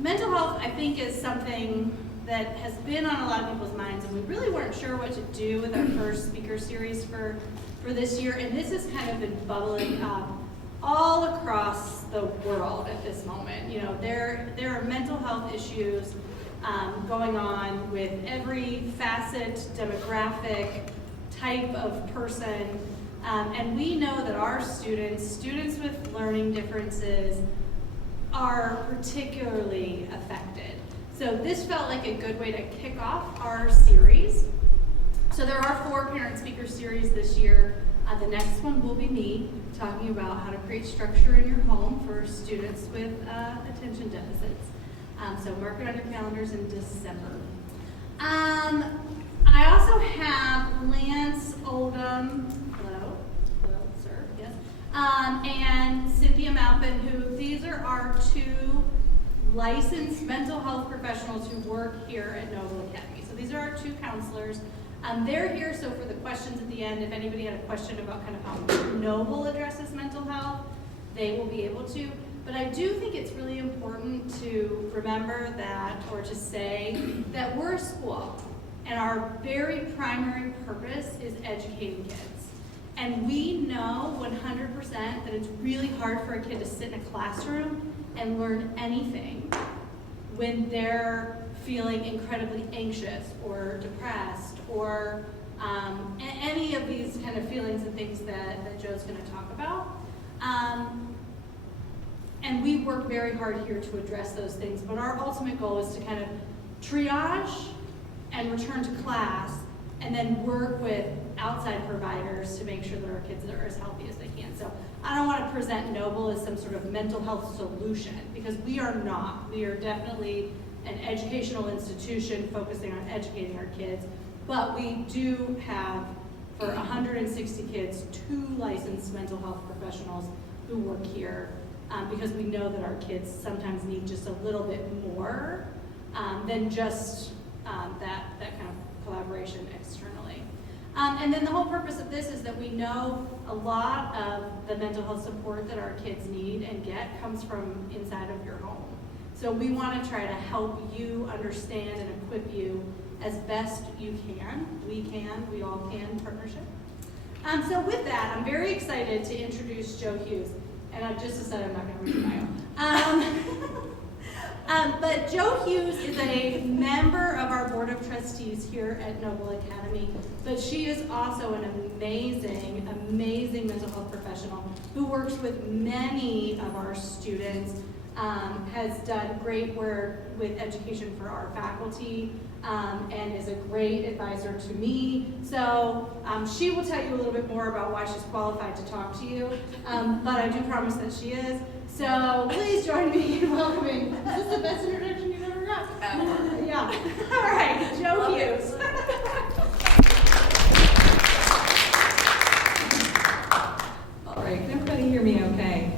mental health, I think, is something that has been on a lot of people's minds, and we really weren't sure what to do with our first speaker series for this year, and this has kind of been bubbling up all across the world at this moment. You know, there are mental health issues going on with every facet, demographic, type of person, and we know that our students with learning differences, are particularly affected. So this felt like a good way to kick off our series. So there are 4 parent speaker series this year. The next one will be me talking about how to create structure in your home for students with attention deficits. So mark it on your calendars in December. I also have Lance Oldham, hello sir, yes, and Cynthia Malpin, who these are our 2 licensed mental health professionals who work here at Noble Academy. So these are our 2 counselors. They're here so for the questions at the end, if anybody had a question about kind of how Noble addresses mental health, they will be able to. But I do think it's really important to remember that, or to say that we're a school, and our very primary purpose is educating kids. And we know 100% that it's really hard for a kid to sit in a classroom and learn anything when they're feeling incredibly anxious or depressed or any of these kind of feelings and things that Joe's going to talk about. And we work very hard here to address those things, but our ultimate goal is to kind of triage and return to class and then work with outside providers to make sure that our kids are as healthy as they can. So I don't want to present Noble as some sort of mental health solution, because we are not. We are definitely an educational institution focusing on educating our kids, but we do have, for 160 kids, 2 licensed mental health professionals who work here, because we know that our kids sometimes need just a little bit more than just that kind of collaboration externally. And then the whole purpose of this is that we know a lot of the mental health support that our kids need and get comes from inside of your home. So we want to try to help you understand and equip you as best you can. We all can, partnership. So with that, I'm very excited to introduce Joe Hughes. And I've just decided I'm not going to read your bio. But Joe Hughes is a member of our board of trustees here at Noble Academy, but she is also an amazing, amazing mental health professional who works with many of our students, has done great work with education for our faculty, and is a great advisor to me. So she will tell you a little bit more about why she's qualified to talk to you, but I do promise that she is. So please join me in welcoming, is this the best introduction you've ever got? Yeah. All right, Joe Hughes. All right, can everybody hear me okay?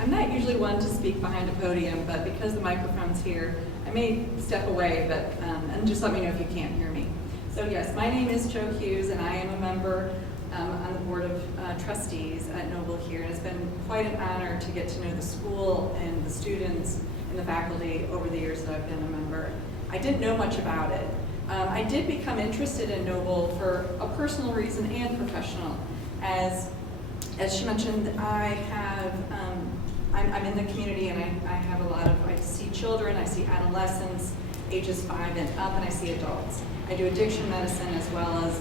I'm not usually one to speak behind a podium, but because the microphone's here, I may step away, but and just let me know if you can't hear me. So yes, my name is Joe Hughes, and I am a member on the board of trustees at Noble here. And it's been quite an honor to get to know the school and the students and the faculty over the years that I've been a member. I didn't know much about it. I did become interested in Noble for a personal reason and professional. As she mentioned, I'm in the community, and I have a lot of, I see children, I see adolescents, ages 5 and up, and I see adults. I do addiction medicine as well as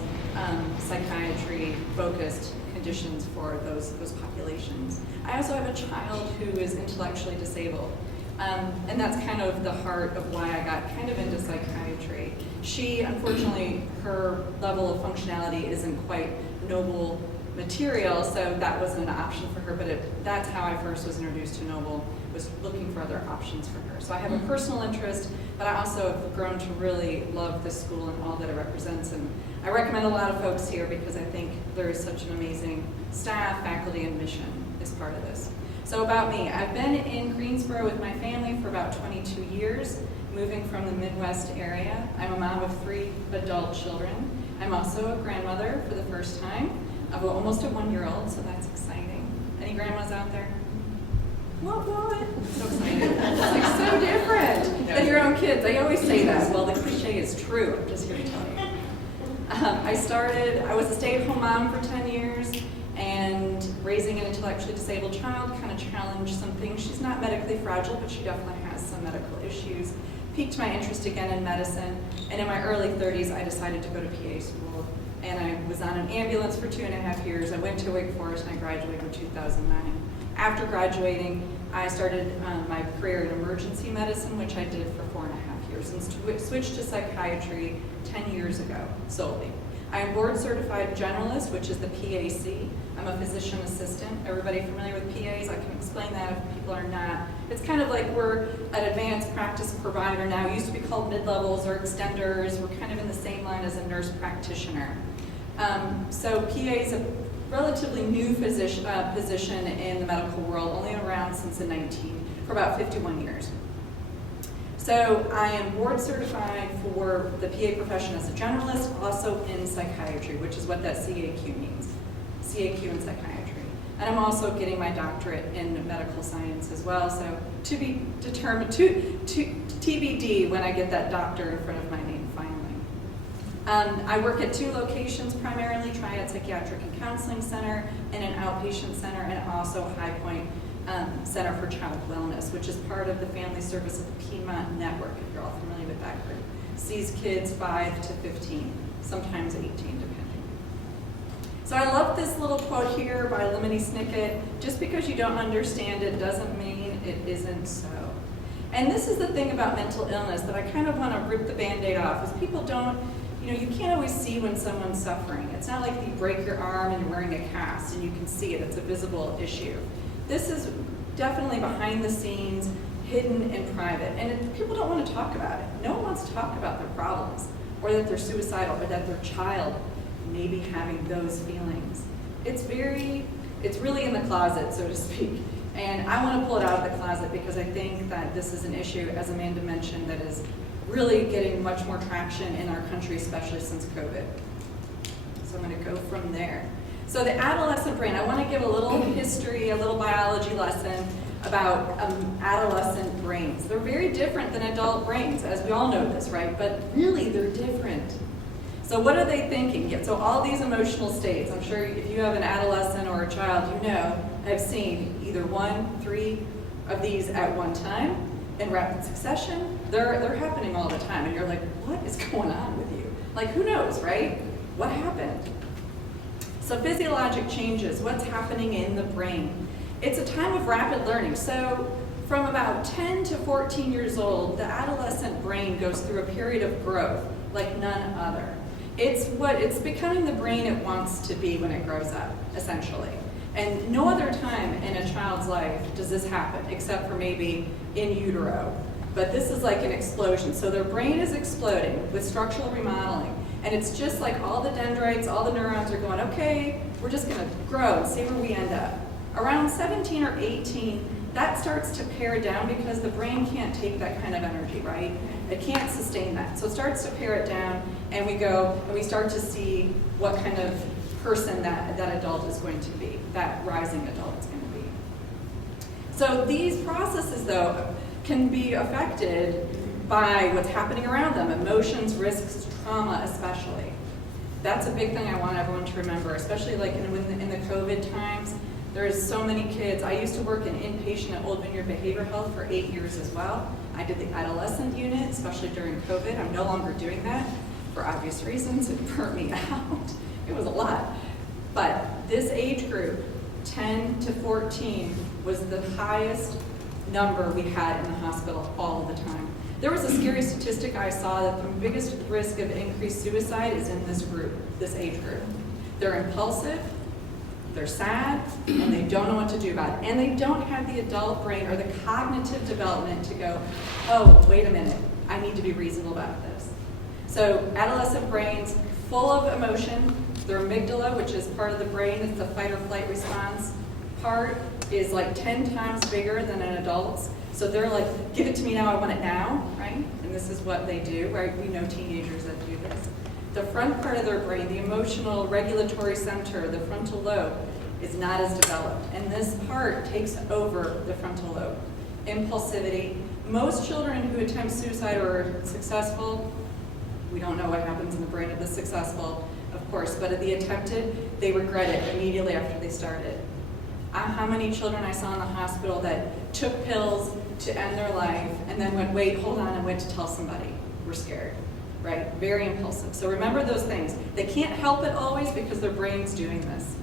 psychiatry-focused conditions for those populations. I also have a child who is intellectually disabled, and that's kind of the heart of why I got kind of into psychiatry. She, unfortunately, her level of functionality isn't quite Noble material, so that wasn't an option for her, but that's how I first was introduced to Noble, was looking for other options for her. So I have a personal interest, but I also have grown to really love this school and all that it represents, and I recommend a lot of folks here because I think there is such an amazing staff, faculty, and mission as part of this. So about me, I've been in Greensboro with my family for about 22 years, moving from the Midwest area. I'm a mom of 3 adult children. I'm also a grandmother for the first time of almost a 1-year-old, so that's exciting. Any grandmas out there? What? So exciting. It's like so different. than your own kids. I always say that. Well, the cliche is true. I'm just here to tell you. I was a stay-at-home mom for 10 years, and raising an intellectually disabled child kind of challenged some things. She's not medically fragile, but she definitely has some medical issues. Piqued my interest again in medicine, and in my early 30s, I decided to go to PA school, and I was on an ambulance for 2.5 years. I went to Wake Forest, and I graduated in 2009. After graduating, I started my career in emergency medicine, which I did for 4.5 years, and switched to psychiatry 10 years ago, solely. I am board certified generalist, which is the PAC. I'm a physician assistant. Everybody familiar with PAs? I can explain that if people are not. It's kind of like we're an advanced practice provider now. It used to be called mid-levels or extenders. We're kind of in the same line as a nurse practitioner. So PA is a relatively new position in the medical world, only around since the for about 51 years. So I am board certified for the PA profession as a generalist, also in psychiatry, which is what that CAQ means, CAQ in psychiatry. And I'm also getting my doctorate in medical science as well, so to be determined, TBD when I get that doctor in front of my name finally. I work at 2 locations primarily, Triad Psychiatric and Counseling Center and an outpatient center, and also High Point Center for Child Wellness, which is part of the Family Service of the Piedmont Network, if you're all familiar with that group. Sees kids 5 to 15, sometimes 18, depending. So I love this little quote here by Lemony Snicket: just because you don't understand it doesn't mean it isn't so. And this is the thing about mental illness that I kind of want to rip the Band-Aid off, is people don't, you can't always see when someone's suffering. It's not like you break your arm and you're wearing a cast and you can see it. It's a visible issue. This is definitely behind the scenes, hidden and private. And people don't want to talk about it. No one wants to talk about their problems, or that they're suicidal, or that their child may be having those feelings. It's really in the closet, so to speak. And I want to pull it out of the closet because I think that this is an issue, as Amanda mentioned, that is really getting much more traction in our country, especially since COVID. So I'm going to go from there. So the adolescent brain, I want to give a little history, a little biology lesson about adolescent brains. They're very different than adult brains, as we all know this, right? But really, they're different. So what are they thinking? Yeah, so all these emotional states, I'm sure if you have an adolescent or a child, have seen either 1, 3 of these at one time in rapid succession. They're happening all the time, and you're like, what is going on with you? Like, who knows, right? What happened? So physiologic changes, what's happening in the brain? It's a time of rapid learning. So from about 10 to 14 years old, the adolescent brain goes through a period of growth like none other. It's becoming the brain it wants to be when it grows up, essentially. And no other time in a child's life does this happen, except for maybe in utero. But this is like an explosion. So their brain is exploding with structural remodeling. And it's just like all the dendrites, all the neurons are going, okay, we're just going to grow and see where we end up. Around 17 or 18, that starts to pare down because the brain can't take that kind of energy, right? It can't sustain that. So it starts to pare it down, and we start to see what kind of person that adult is going to be, that rising adult is going to be. So these processes, though, can be affected by what's happening around them, emotions, risks, trauma especially. That's a big thing I want everyone to remember, especially like in the COVID times. There's so many kids. I used to work in inpatient at Old Vineyard Behavioral Health for 8 years as well. I did the adolescent unit, especially during COVID. I'm no longer doing that for obvious reasons. It burnt me out. It was a lot. But this age group, 10 to 14, was the highest number we had in the hospital all the time. There was a scary statistic I saw that the biggest risk of increased suicide is in this group, this age group. They're impulsive, they're sad, and they don't know what to do about it. And they don't have the adult brain or the cognitive development to go, oh, wait a minute, I need to be reasonable about this. So adolescent brains, full of emotion. Their amygdala, which is part of the brain, it's the fight or flight response part, is like 10 times bigger than an adult's. So they're like, give it to me now, I want it now, right? And this is what they do, right? We know teenagers that do this. The front part of their brain, the emotional regulatory center, the frontal lobe, is not as developed. And this part takes over the frontal lobe. impulsivity. Most children who attempt suicide or are successful, we don't know what happens in the brain of the successful, of course, but at the attempted, they regret it immediately after they started. How many children I saw in the hospital that took pills to end their life and then went, wait, hold on, and went to tell somebody. We're scared, right? Very impulsive. So remember those things. They can't help it always because their brain's doing this.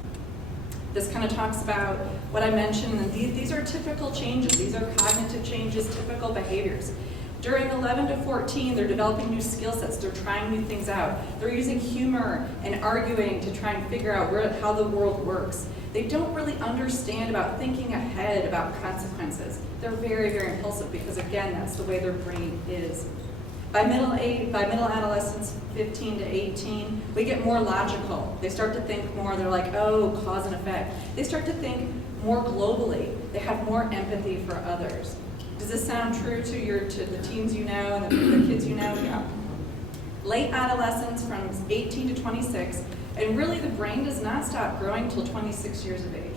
This kind of talks about what I mentioned, and these are typical changes. These are cognitive changes, typical behaviors. During 11 to 14, they're developing new skill sets. They're trying new things out. They're using humor and arguing to try and figure out how the world works. They don't really understand about thinking ahead about consequences. They're very, very impulsive because, again, that's the way their brain is. By middle adolescence, 15 to 18, we get more logical. They start to think more. They're like, oh, cause and effect. They start to think more globally. They have more empathy for others. Does this sound true to the teens you know and the kids you know? Yeah. Late adolescence from 18 to 26, and really the brain does not stop growing until 26 years of age.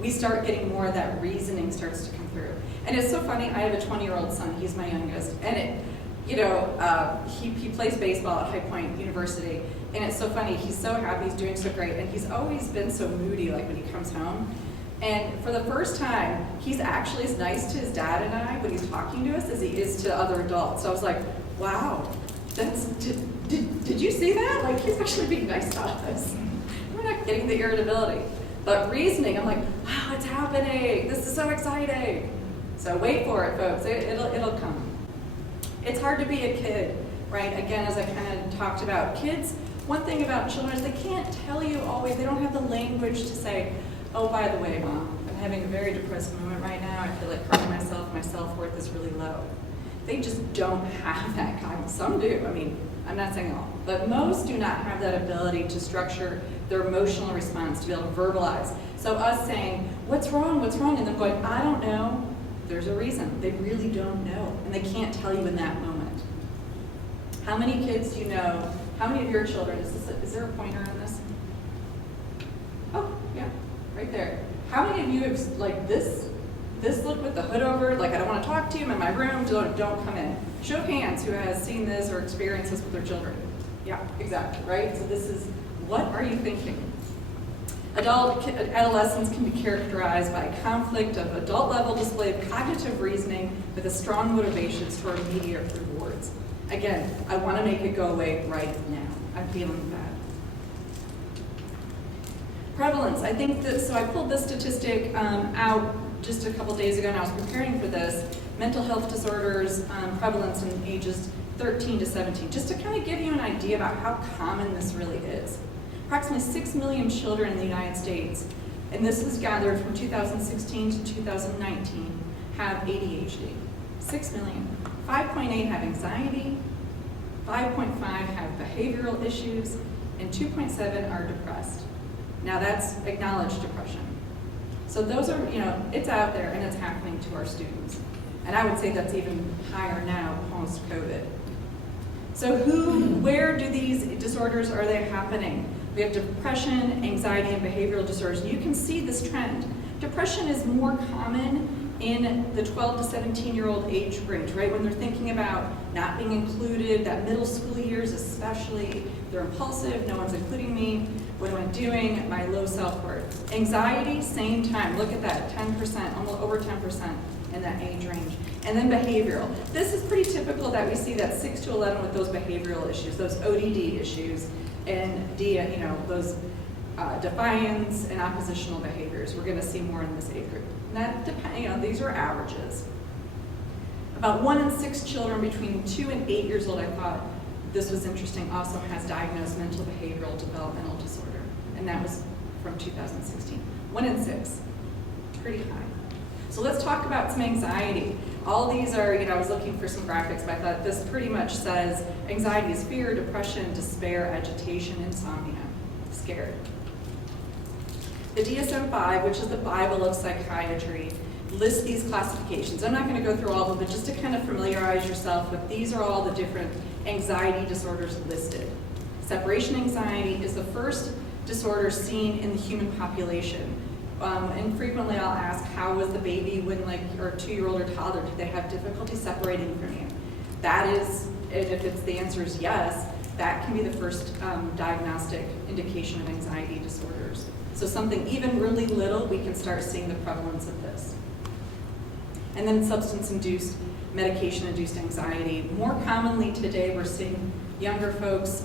We start getting more of that reasoning starts to come through. And it's so funny, I have a 20-year-old son, he's my youngest, and he plays baseball at High Point University, and it's so funny, he's so happy, he's doing so great, and he's always been so moody like when he comes home. And for the first time, he's actually as nice to his dad and I when he's talking to us as he is to other adults. So I was like, wow, did you see that? Like, he's actually being nice to us. We're not getting the irritability. But reasoning, I'm like, wow, it's happening. This is so exciting. So wait for it, folks. It'll come. It's hard to be a kid, right? Again, as I kind of talked about, kids, one thing about children is they can't tell you always, they don't have the language to say, oh, by the way, Mom, I'm having a very depressed moment right now. I feel like hurting myself. My self-worth is really low. They just don't have that kind. Some do. I mean, I'm not saying all, but most do not have that ability to structure their emotional response, to be able to verbalize. So us saying, what's wrong, and them going, I don't know, there's a reason. They really don't know, and they can't tell you in that moment. How many kids do you know, how many of your children, is there a pointer on this? Oh, yeah. Right there. How many of you have, like, this look with the hood over, like, I don't want to talk to you, I'm in my room, don't come in. Show of hands who has seen this or experienced this with their children. Yeah, exactly, right? So this is, what are you thinking? Adolescence can be characterized by a conflict of adult-level display of cognitive reasoning with a strong motivations for immediate rewards. Again, I want to make it go away right now. I'm feeling bad. Prevalence, I think that, so I pulled this statistic out just a couple days ago and I was preparing for this, mental health disorders prevalence in ages 13 to 17, just to kind of give you an idea about how common this really is. Approximately 6 million children in the United States, and this is gathered from 2016 to 2019, have ADHD. 6 million. 5.8 have anxiety, 5.5 have behavioral issues, and 2.7 are depressed. Now that's acknowledged depression. So those are, it's out there and it's happening to our students. And I would say that's even higher now post-COVID. So where do these disorders, are they happening? We have depression, anxiety, and behavioral disorders. And you can see this trend. Depression is more common in the 12 to 17-year-old age range, right? When they're thinking about not being included, that middle school years especially, they're impulsive, no one's including me, what am I doing, my low self-worth. Anxiety, same time, look at that, 10%, almost over 10% in that age range. And then behavioral. This is pretty typical that we see that 6 to 11 with those behavioral issues, those ODD issues, and those defiance and oppositional behaviors. We're going to see more in this age group. And these are averages. About 1 in 6 children between 2 and 8 years old, I thought this was interesting, also has diagnosed mental behavioral developmental disorder. And that was from 2016. 1 in 6, pretty high. So let's talk about some anxiety. All these are, I was looking for some graphics, but I thought this pretty much says anxiety is fear, depression, despair, agitation, insomnia, scared. The DSM-5, which is the Bible of psychiatry, lists these classifications. I'm not going to go through all of them, but just to kind of familiarize yourself with, these are all the different anxiety disorders listed. Separation anxiety is the first disorder seen in the human population. And frequently I'll ask, how was the baby when, like, or 2-year-old or toddler, did they have difficulty separating from you? That is, and if the answer is yes, that can be the first diagnostic indication of anxiety disorders. So something even really little, we can start seeing the prevalence of this. And then substance-induced, medication-induced anxiety. More commonly today, we're seeing younger folks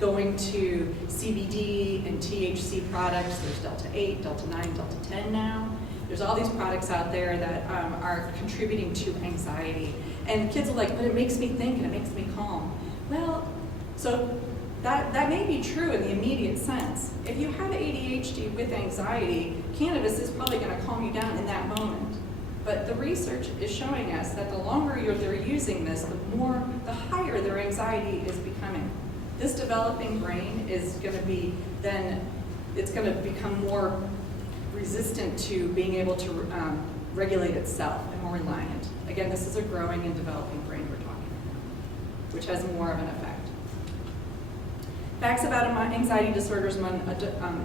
going to CBD and THC products. There's Delta 8, Delta 9, Delta 10 now. There's all these products out there that are contributing to anxiety. And kids are like, but it makes me think and it makes me calm. Well, so that may be true in the immediate sense. If you have ADHD with anxiety, cannabis is probably going to calm you down in that moment. But the research is showing us that the longer they're using this, the higher their anxiety is becoming. This developing brain is going to be it's going to become more resistant to being able to regulate itself and more reliant. Again, this is a growing and developing brain we're talking about, which has more of an effect. Facts about anxiety disorders among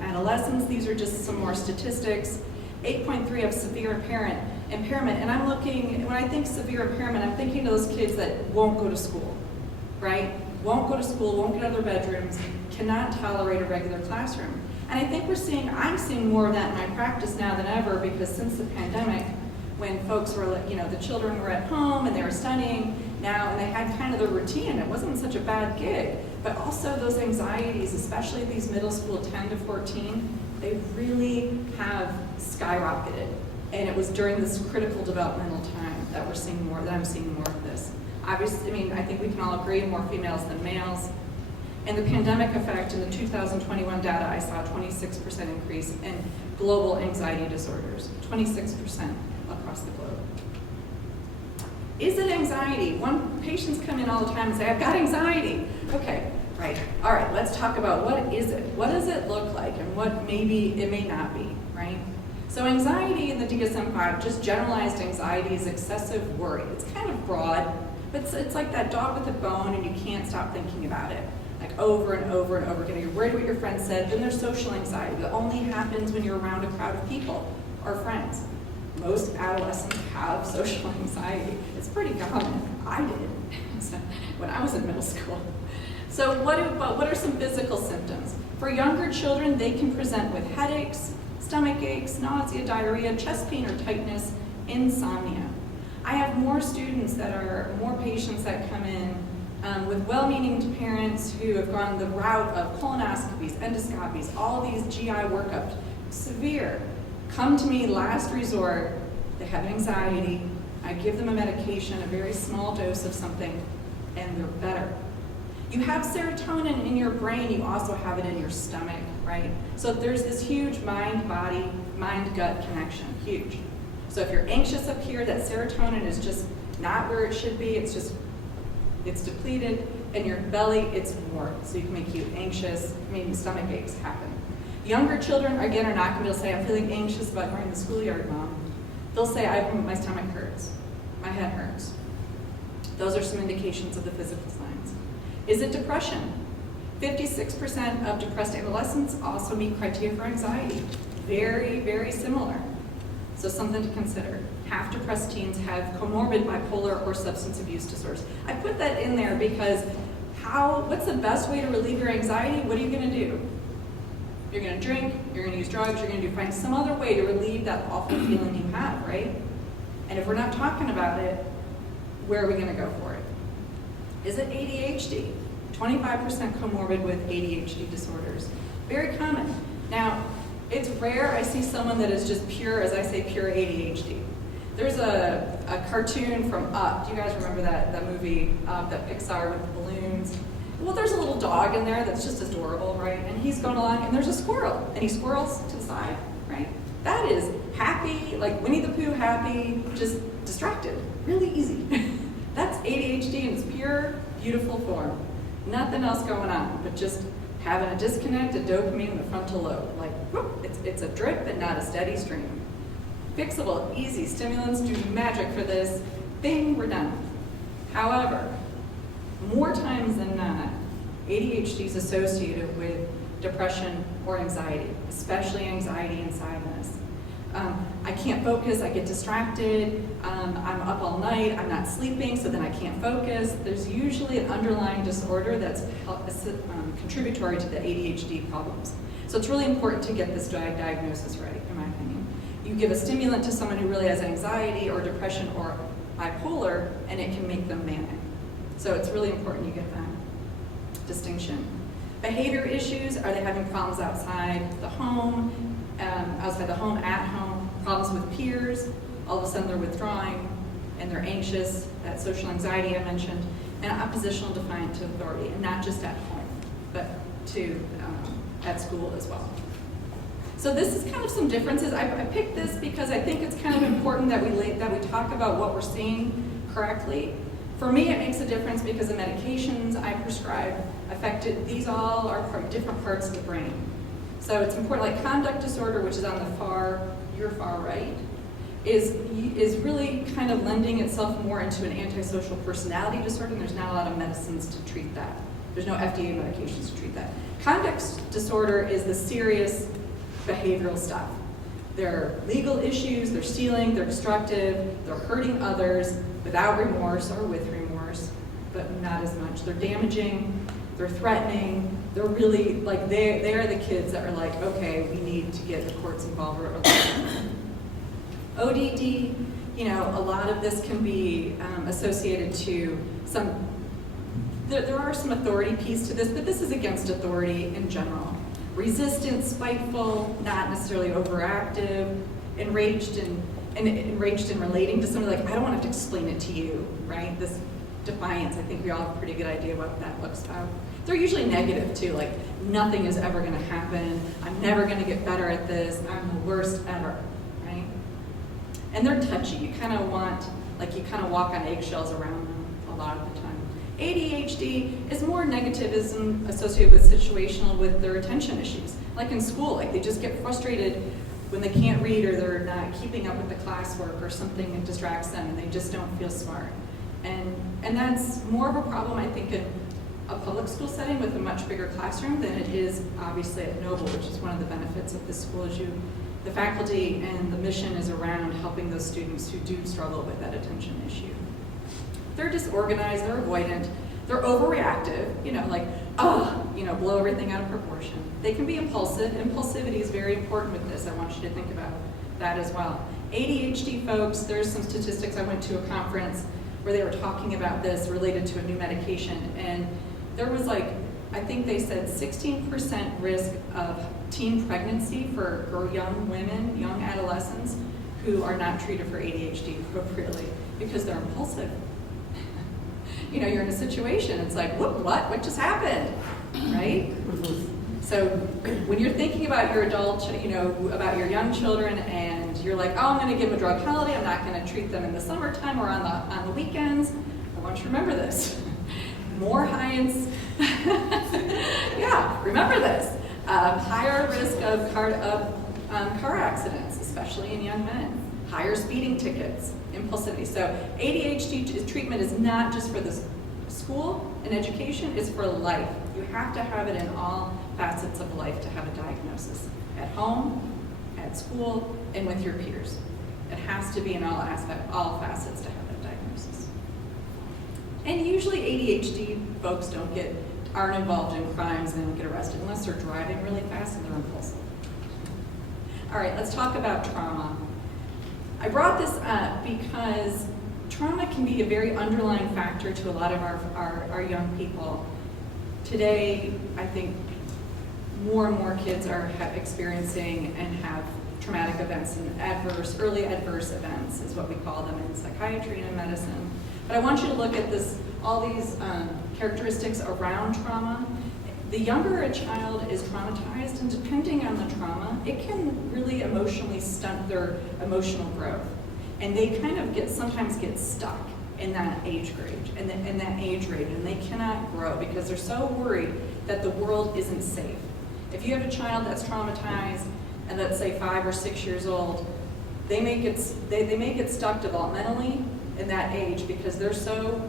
adolescents. These are just some more statistics. 8.3 have severe impairment, and I'm looking, when I think severe impairment, I'm thinking of those kids that won't go to school, right? Won't go to school, won't get out of their bedrooms, cannot tolerate a regular classroom. And I think I'm seeing more of that in my practice now than ever, because since the pandemic, when folks were, the children were at home and they were studying now, and they had kind of their routine, it wasn't such a bad gig, but also those anxieties, especially these middle school 10 to 14, they really have skyrocketed. And it was during this critical developmental time that I'm seeing more of this. Obviously, I think we can all agree more females than males. And the pandemic effect in the 2021 data, I saw a 26% increase in global anxiety disorders, 26% across the globe. Is it anxiety? Patients come in all the time and say, I've got anxiety. Okay, right. All right, let's talk about what is it? What does it look like? And what maybe it may not be, right? So anxiety in the DSM-5, just generalized anxiety, is excessive worry. It's kind of broad, but it's like that dog with a bone and you can't stop thinking about it. Like over and over and over again. You're worried what your friend said. Then there's social anxiety that only happens when you're around a crowd of people or friends. Most adolescents have social anxiety. It's pretty common. I did when I was in middle school. So what are some physical symptoms? For younger children, they can present with headaches, stomach aches, nausea, diarrhea, chest pain or tightness, insomnia. I have more patients that come in with well-meaning parents who have gone the route of colonoscopies, endoscopies, all these GI workups, severe. Come to me last resort, they have anxiety, I give them a medication, a very small dose of something, and they're better. You have serotonin in your brain, you also have it in your stomach, right? So there's this huge mind-body, mind-gut connection, huge. So if you're anxious up here, that serotonin is just not where it should be, it's depleted, and your belly, it's more, so you can make you anxious, stomach aches happen. Younger children, again, are not going to be able to say, I'm feeling anxious about going to the schoolyard, Mom. They'll say, my stomach hurts, my head hurts. Those are some indications of the physical signs. Is it depression? 56% of depressed adolescents also meet criteria for anxiety. Very, very similar. So something to consider. Half depressed teens have comorbid bipolar or substance abuse disorders. I put that in there because what's the best way to relieve your anxiety? What are you going to do? You're going to drink, you're going to use drugs, you're going to find some other way to relieve that awful feeling you have, right? And if we're not talking about it, where are we going to go for it? Is it ADHD? 25% comorbid with ADHD disorders. Very common. Now, it's rare I see someone that is just pure, as I say, pure ADHD. There's a cartoon from Up. Do you guys remember that movie, that Pixar with the balloons? Well, there's a little dog in there that's just adorable, right? And he's going along, and there's a squirrel, and he squirrels to the side, right? That is happy, like Winnie the Pooh happy, just distracted, really easy. That's ADHD in its pure, beautiful form. Nothing else going on, but just having a disconnect, a dopamine in the frontal lobe. Like, whoop, it's a drip and not a steady stream. Fixable, easy, stimulants do magic for this. Bing, we're done. However, more times than not, ADHD is associated with depression or anxiety, especially anxiety and sadness. I can't focus, I get distracted, I'm up all night, I'm not sleeping, so then I can't focus. There's usually an underlying disorder that's contributory to the ADHD problems. So it's really important to get this diagnosis right, in my opinion. You give a stimulant to someone who really has anxiety or depression or bipolar, and it can make them manic. So it's really important you get that distinction. Behavior issues, are they having problems outside the home, at home, problems with peers, all of a sudden they're withdrawing, and they're anxious, that social anxiety I mentioned, and oppositional defiant to authority, and not just at home, but at school as well. So this is kind of some differences. I picked this because I think it's kind of important that we talk about what we're seeing correctly. For me, it makes a difference because the medications I prescribe affected, these all are different parts of the brain. So it's important, like conduct disorder, which is on your far right, is really kind of lending itself more into an antisocial personality disorder, and there's not a lot of medicines to treat that. There's no FDA medications to treat that. Conduct disorder is the serious behavioral stuff. They're legal issues, they're stealing, they're destructive, they're hurting others without remorse or with remorse, but not as much. They're damaging, they're threatening, they're really, like, they are the kids that are like, okay, we need to get the courts involved. ODD, a lot of this can be associated to there are some authority piece to this, but this is against authority in general. Resistant, spiteful, not necessarily overactive, enraged in relating to somebody, like, I don't want to have to explain it to you, right? This defiance, I think we all have a pretty good idea what that looks like. They're usually negative too, like, nothing is ever going to happen, I'm never going to get better at this, I'm the worst ever, right? And they're touchy, you kind of walk on eggshells around them a lot of the time. ADHD is more negativism associated with situational with their attention issues. Like in school, like they just get frustrated when they can't read or they're not keeping up with the classwork or something distracts them and they just don't feel smart. And that's more of a problem, I think, in a public school setting with a much bigger classroom than it is obviously at Noble, which is one of the benefits of this school. The faculty and the mission is around helping those students who do struggle with that attention issue. They're disorganized, they're avoidant, they're overreactive, blow everything out of proportion. They can be impulsive. Impulsivity is very important with this. I want you to think about that as well. ADHD folks, there's some statistics. I went to a conference where they were talking about this related to a new medication, and there was I think they said 16% risk of teen pregnancy for young women, young adolescents who are not treated for ADHD appropriately because they're impulsive. You're in a situation, it's like, what just happened, right? So when you're thinking about your adult, about your young children, and you're like, oh, I'm going to give them a drug holiday, I'm not going to treat them in the summertime or on the weekends, I want you to remember this. More high-ends, yeah, remember this. Higher risk of car accidents, especially in young men. Higher speeding tickets, impulsivity. So ADHD treatment is not just for the school and education, it's for life. You have to have it in all facets of life to have a diagnosis. At home, at school, and with your peers. It has to be in all facets to have that diagnosis. And usually ADHD folks aren't involved in crimes and don't get arrested unless they're driving really fast and they're impulsive. All right, let's talk about trauma. I brought this up because trauma can be a very underlying factor to a lot of our young people. Today, I think more and more kids are experiencing and have traumatic events and early adverse events is what we call them in psychiatry and in medicine. But I want you to look at all these characteristics around trauma. The younger a child is traumatized, and depending on the trauma, it can really emotionally stunt their emotional growth. And they kind of sometimes get stuck in that age range, and they cannot grow because they're so worried that the world isn't safe. If you have a child that's traumatized, and let's say 5 or 6 years old, they may get stuck developmentally in that age because they're so,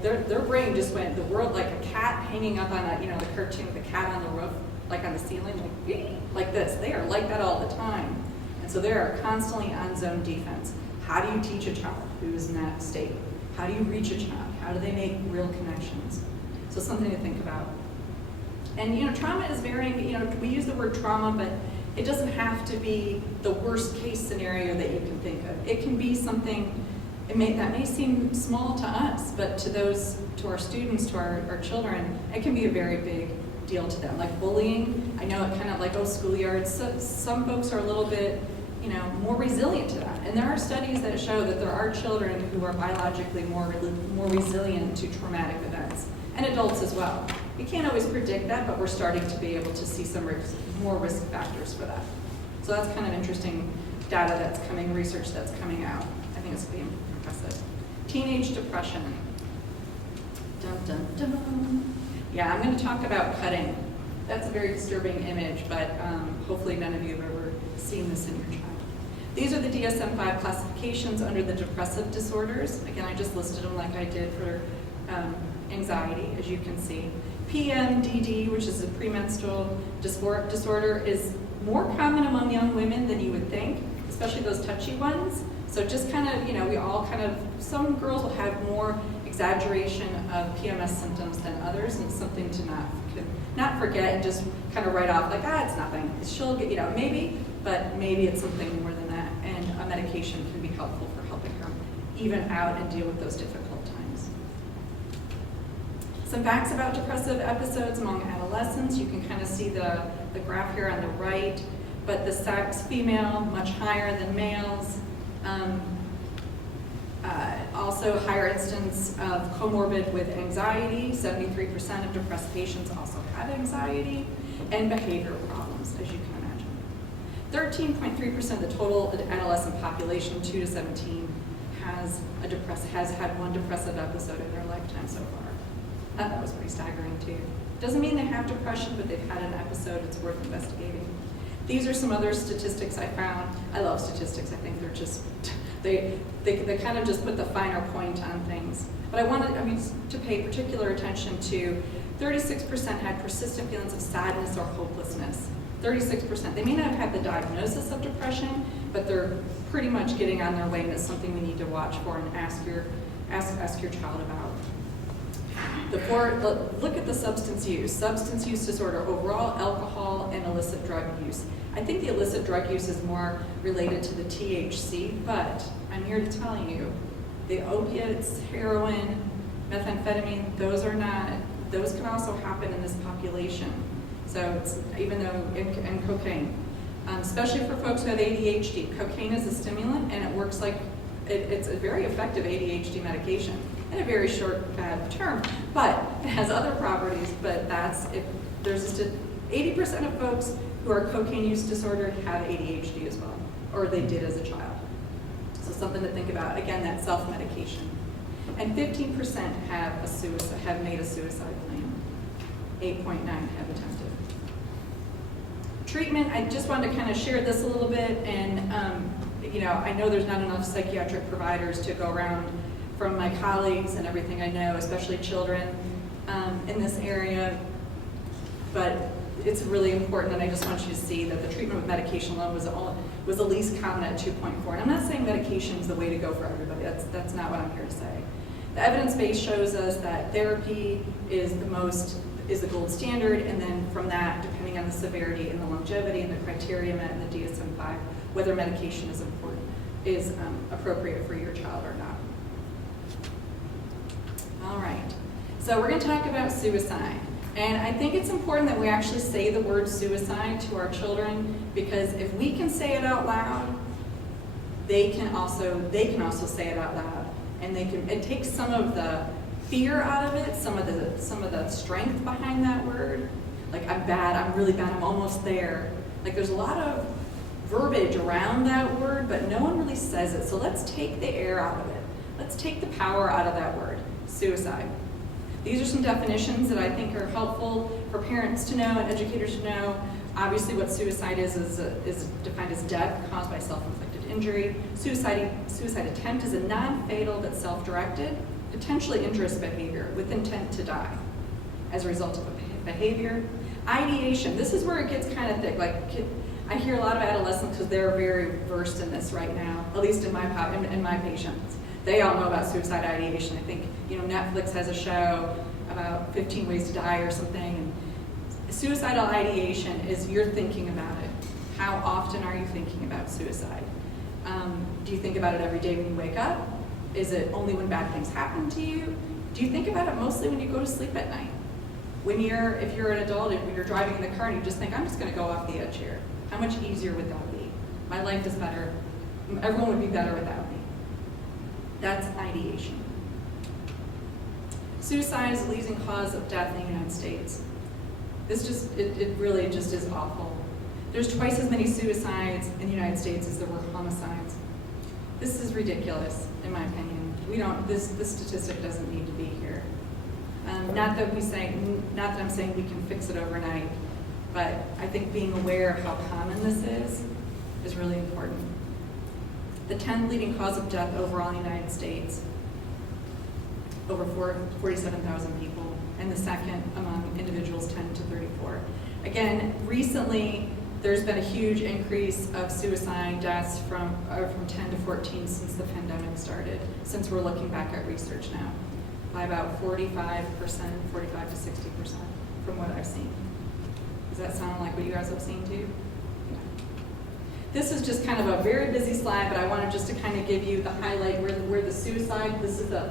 their brain just went, the world, like a cat hanging up on the cartoon, the cat on the roof, like on the ceiling, like this. They are like that all the time. And so they are constantly on zone defense. How do you teach a child who's in that state? How do you reach a child? How do they make real connections? So something to think about. And trauma is varying. We use the word trauma, but it doesn't have to be the worst case scenario that you can think of. It can be something that may seem small to us, but to our students, to our children, it can be a very big deal to them. Like bullying, I know it kind of like, schoolyards. So, some folks are a little bit, more resilient to that. And there are studies that show that there are children who are biologically more resilient to traumatic events, and adults as well. We can't always predict that, but we're starting to be able to see some more risk factors for that. So that's kind of interesting data that's coming, research that's coming out. I think it's being impressive. Teenage depression. Dun, dun, dun. Yeah, I'm going to talk about cutting. That's a very disturbing image, but hopefully none of you have ever seen this in your child. These are the DSM-5 classifications under the depressive disorders. Again, I just listed them like I did for anxiety, as you can see. PMDD, which is a premenstrual disorder, is more common among young women than you would think, especially those touchy ones. So just kind of, we all kind of, some girls will have more exaggeration of PMS symptoms than others, and it's something to not forget and just kind of write off like, it's nothing. She'll get, maybe, but maybe it's something more than that. And a medication can be helpful for helping her even out and deal with those difficult times. Some facts about depressive episodes among adolescents. You can kind of see the graph here on the right, but the sex, female, much higher than males. Also higher instance of comorbid with anxiety. 73% of depressed patients also have anxiety, and behavioral problems, as you can imagine. 13.3% of the total adolescent population, 2 to 17, has had one depressive episode in their lifetime so far. That was pretty staggering too. Doesn't mean they have depression, but they've had an episode. It's worth investigating. These are some other statistics I found. I love statistics. I think they're just, they kind of just put the finer point on things. But I wanted to pay particular attention to 36% had persistent feelings of sadness or hopelessness. 36%. They may not have had the diagnosis of depression, but they're pretty much getting on their way, and it's something we need to watch for and ask your child about. Look at the substance use disorder overall, alcohol, and illicit drug use. I think the illicit drug use is more related to the THC, but I'm here to tell you, the opiates, heroin, methamphetamine, those can also happen in this population. So it's, even though, and cocaine, especially for folks who have ADHD. Cocaine is a stimulant, and it works like, it's a very effective ADHD medication in a very short, bad term, but it has other properties, but there's just 80% of folks who are cocaine use disordered have ADHD as well, or they did as a child. So something to think about, again, that self-medication. And 15% have made a suicide claim. 8.9 have attempted. Treatment, I just wanted to kind of share this a little bit, and I know there's not enough psychiatric providers to go around from my colleagues and everything I know, especially children in this area, but it's really important, and I just want you to see that the treatment with medication alone was the least common at 2.4. And I'm not saying medication is the way to go for everybody. That's not what I'm here to say. The evidence base shows us that therapy is the gold standard, and then from that, depending on the severity and the longevity and the criteria met in the DSM-5, whether medication is appropriate for your child or not. All right, so we're going to talk about suicide. And I think it's important that we actually say the word suicide to our children, because if we can say it out loud, they can also say it out loud. And it takes some of the fear out of it, some of the strength behind that word. Like, I'm bad, I'm really bad, I'm almost there. Like, there's a lot of verbiage around that word, but no one really says it. So let's take the air out of it. Let's take the power out of that word, suicide. These are some definitions that I think are helpful for parents to know and educators to know. Obviously, what suicide is defined as death caused by self-inflicted injury. Suicide attempt is a non-fatal but self-directed, potentially injurious behavior with intent to die as a result of a behavior. Ideation, this is where it gets kind of thick. Like, I hear a lot of adolescents because they're very versed in this right now, at least in my patients. They all know about suicide ideation. I think, Netflix has a show about 15 ways to die or something. And suicidal ideation is you're thinking about it. How often are you thinking about suicide? Do you think about it every day when you wake up? Is it only when bad things happen to you? Do you think about it mostly when you go to sleep at night? If you're an adult and when you're driving in the car and you just think, I'm just going to go off the edge here. How much easier would that be? My life is better. Everyone would be better without me. That's ideation. Suicide is the leading cause of death in the United States. It really just is awful. There's twice as many suicides in the United States as there were homicides. This is ridiculous, in my opinion. This statistic doesn't need to be here. Not that I'm saying we can fix it overnight, but I think being aware of how common this is really important. The 10th leading cause of death overall in the United States, over 47,000 people, and the second among individuals 10 to 34. Again, recently, there's been a huge increase of suicide deaths from 10 to 14 since the pandemic started, since we're looking back at research now, by about 45% to 60% from what I've seen. Does that sound like what you guys have seen too? Yeah. This is just kind of a very busy slide, but I wanted just to kind of give you the highlight where the suicide, this is the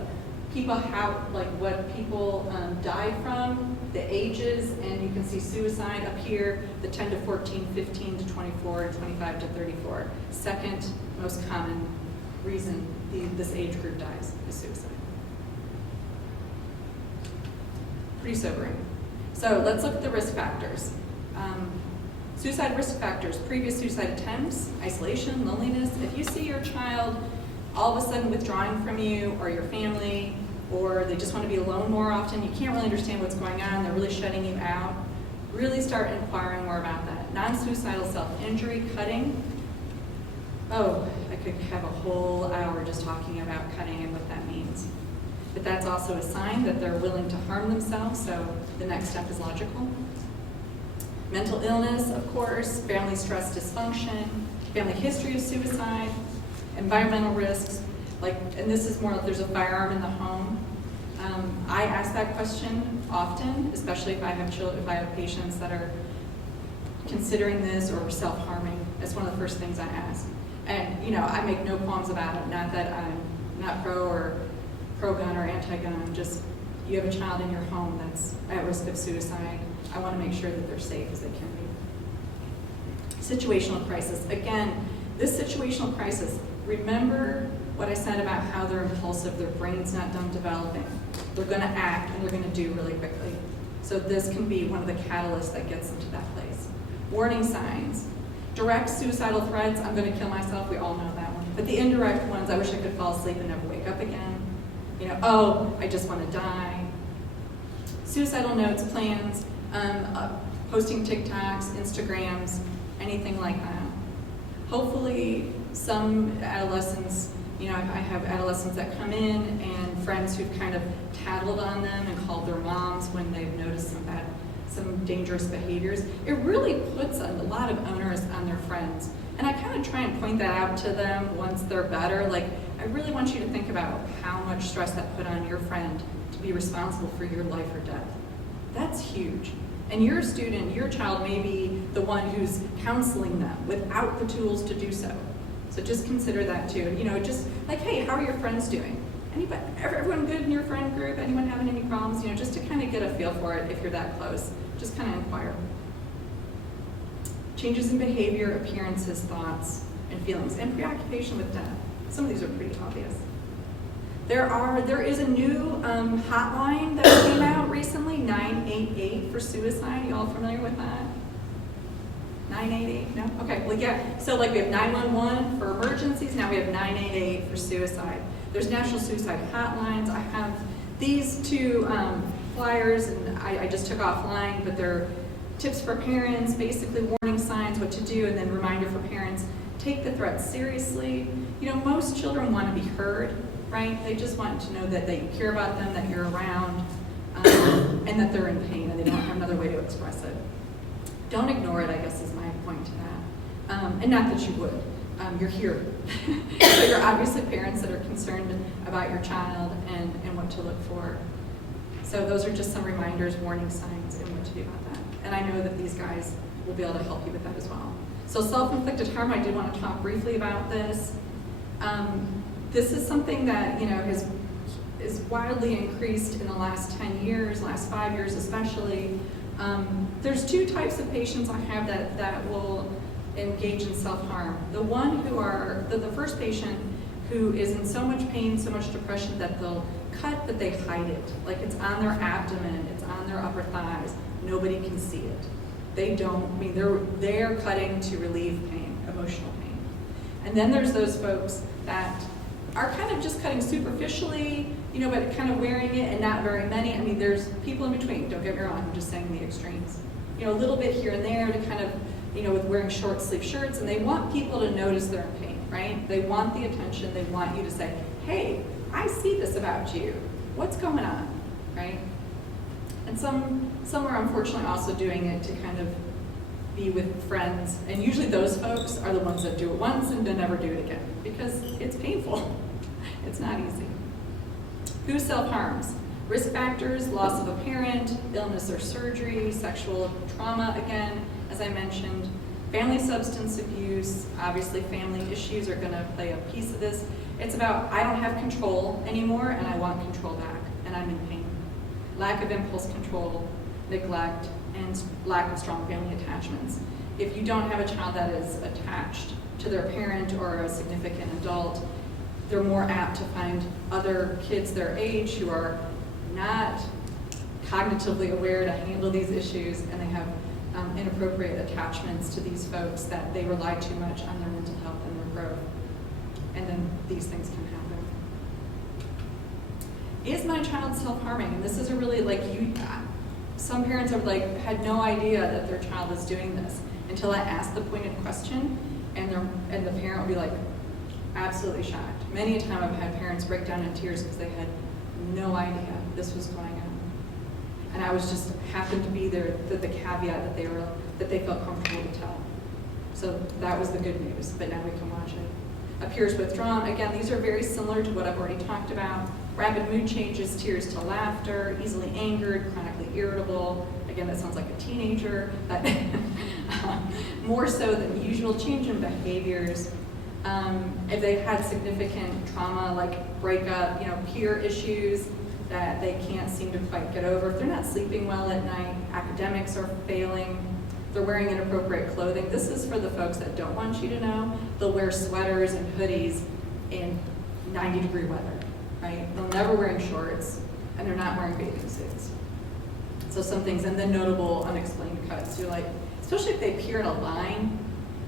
people, what people died from, the ages, and you can see suicide up here, the 10 to 14, 15 to 24, and 25 to 34. Second most common reason this age group dies is suicide. Pretty sobering. So let's look at the risk factors. Suicide risk factors: previous suicide attempts, isolation, loneliness. If you see your child all of a sudden withdrawing from you or your family, or they just want to be alone more often, you can't really understand what's going on, they're really shutting you out, really start inquiring more about that. Non-suicidal self-injury, cutting. Oh, I could have a whole hour just talking about cutting and what that means. But that's also a sign that they're willing to harm themselves, so the next step is logical. Mental illness, of course, family stress dysfunction, family history of suicide, environmental risks, and this is more like there's a firearm in the home. I ask that question often, especially if I have patients that are considering this or self-harming. That's one of the first things I ask. And I make no qualms about it. Not that I'm not pro-gun or anti-gun. Just you have a child in your home that's at risk of suicide. I want to make sure that they're safe as they can be. Situational crisis. Again, this situational crisis. Remember what I said about how they're impulsive, their brain's not done developing. They're going to act and they're going to do really quickly. So this can be one of the catalysts that gets them to that place. Warning signs. Direct suicidal threats, I'm going to kill myself, we all know that one. But the indirect ones, I wish I could fall asleep and never wake up again. Oh, I just want to die. Suicidal notes, plans, posting TikToks, Instagrams, anything like that. Hopefully some adolescents, I have adolescents that come in and friends who've kind of tattled on them and called their moms when they've noticed some dangerous behaviors. It really puts a lot of onus on their friends. And I kind of try and point that out to them once they're better. I really want you to think about how much stress that put on your friend to be responsible for your life or death. That's huge. And your student, your child may be the one who's counseling them without the tools to do so. So just consider that too. Just like, hey, how are your friends doing? Everyone good in your friend group? Anyone having any problems? Just to kind of get a feel for it if you're that close. Just kind of inquire. Changes in behavior, appearances, thoughts, and feelings, and preoccupation with death. Some of these are pretty obvious. There is a new hotline that came out recently, 988 for suicide. You all familiar with that? 988? No? Okay, well, yeah. So we have 911 for emergencies. Now we have 988 for suicide. There's national suicide hotlines. I have these two flyers, and I just took offline, but they're tips for parents, basically warning signs, what to do, and then reminder for parents, take the threat seriously. Most children want to be heard, right? They just want to know that you care about them, that you're around, and that they're in pain, and they don't have another way to express it. Don't ignore it, I guess, is my point to that. And not that you would. You're here. So you're obviously parents that are concerned about your child and what to look for. So those are just some reminders, warning signs, and what to do about that. And I know that these guys will be able to help you with that as well. So self-inflicted harm, I did want to talk briefly about this. This is something that, you know, is wildly increased in the last 10 years, last 5 years especially. There's two types of patients I have that will engage in self-harm. The one who are, the first patient who is in so much pain, so much depression that they'll cut but they hide it. Like it's on their abdomen, it's on their upper thighs. Nobody can see it. They don't, I mean, they're cutting to relieve pain, emotional pain. And then there's those folks that are kind of just cutting superficially, you know, but kind of wearing it and not very many. I mean, there's people in between, don't get me wrong, I'm just saying the extremes. You know, a little bit here and there to kind of, you know, with wearing short sleeve shirts, and they want people to notice they're in pain, right? They want the attention, they want you to say, hey, I see this about you. What's going on, right? And some are unfortunately also doing it to kind of be with friends, and usually those folks are the ones that do it once and then never do it again, because it's painful. It's not easy. Who self-harms? Risk factors, loss of a parent, illness or surgery, sexual trauma, again, as I mentioned, family substance abuse, obviously family issues are gonna play a piece of this. It's about, I don't have control anymore and I want control back, and I'm in pain. Lack of impulse control, neglect, and lack of strong family attachments. If you don't have a child that is attached to their parent or a significant adult, they're more apt to find other kids their age who are not cognitively aware to handle these issues, and they have inappropriate attachments to these folks that they rely too much on their mental health and their growth. And then these things can happen. Is my child self-harming? And this is a really, like, some parents are like, had no idea that their child is doing this until I asked the pointed question, and the parent will be like, absolutely shocked. Many a time I've had parents break down in tears because they had no idea this was going on. And I was just happened to be there, the caveat that they felt comfortable to tell. So that was the good news, but now we can watch it. Appears withdrawn. Again, these are very similar to what I've already talked about. Rapid mood changes, tears to laughter, easily angered, chronically irritable. Again, that sounds like a teenager, but more so than usual. Change in behaviors. If they've had significant trauma like breakup, you know, peer issues that they can't seem to quite get over. If they're not sleeping well at night, academics are failing, they're wearing inappropriate clothing. This is for the folks that don't want you to know. They'll wear sweaters and hoodies in 90-degree weather, right? They're never wearing shorts, and they're not wearing bathing suits. So some things, and then notable unexplained cuts. You're like, especially if they appear in a line,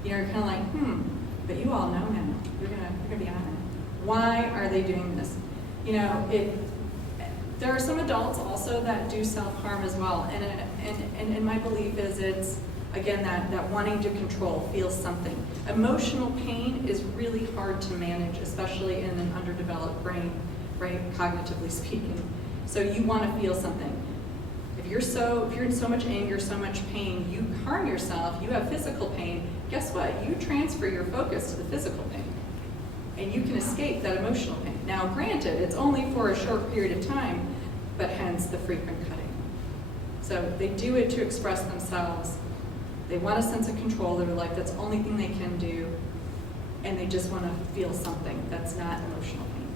you know, you're kind of like, but you all know now. You're gonna be on it. Why are they doing this? You know, there are some adults also that do self-harm as well, and my belief is it's, again, that wanting to control, feel something. Emotional pain is really hard to manage, especially in an underdeveloped brain, right, cognitively speaking. So you want to feel something. If you're in so much anger, so much pain, you harm yourself, you have physical pain, guess what? You transfer your focus to the physical pain, and you can escape that emotional pain. Now, granted, it's only for a short period of time, but hence the frequent cutting. So they do it to express themselves. They want a sense of control of their life. That's the only thing they can do, and they just want to feel something that's not emotional pain.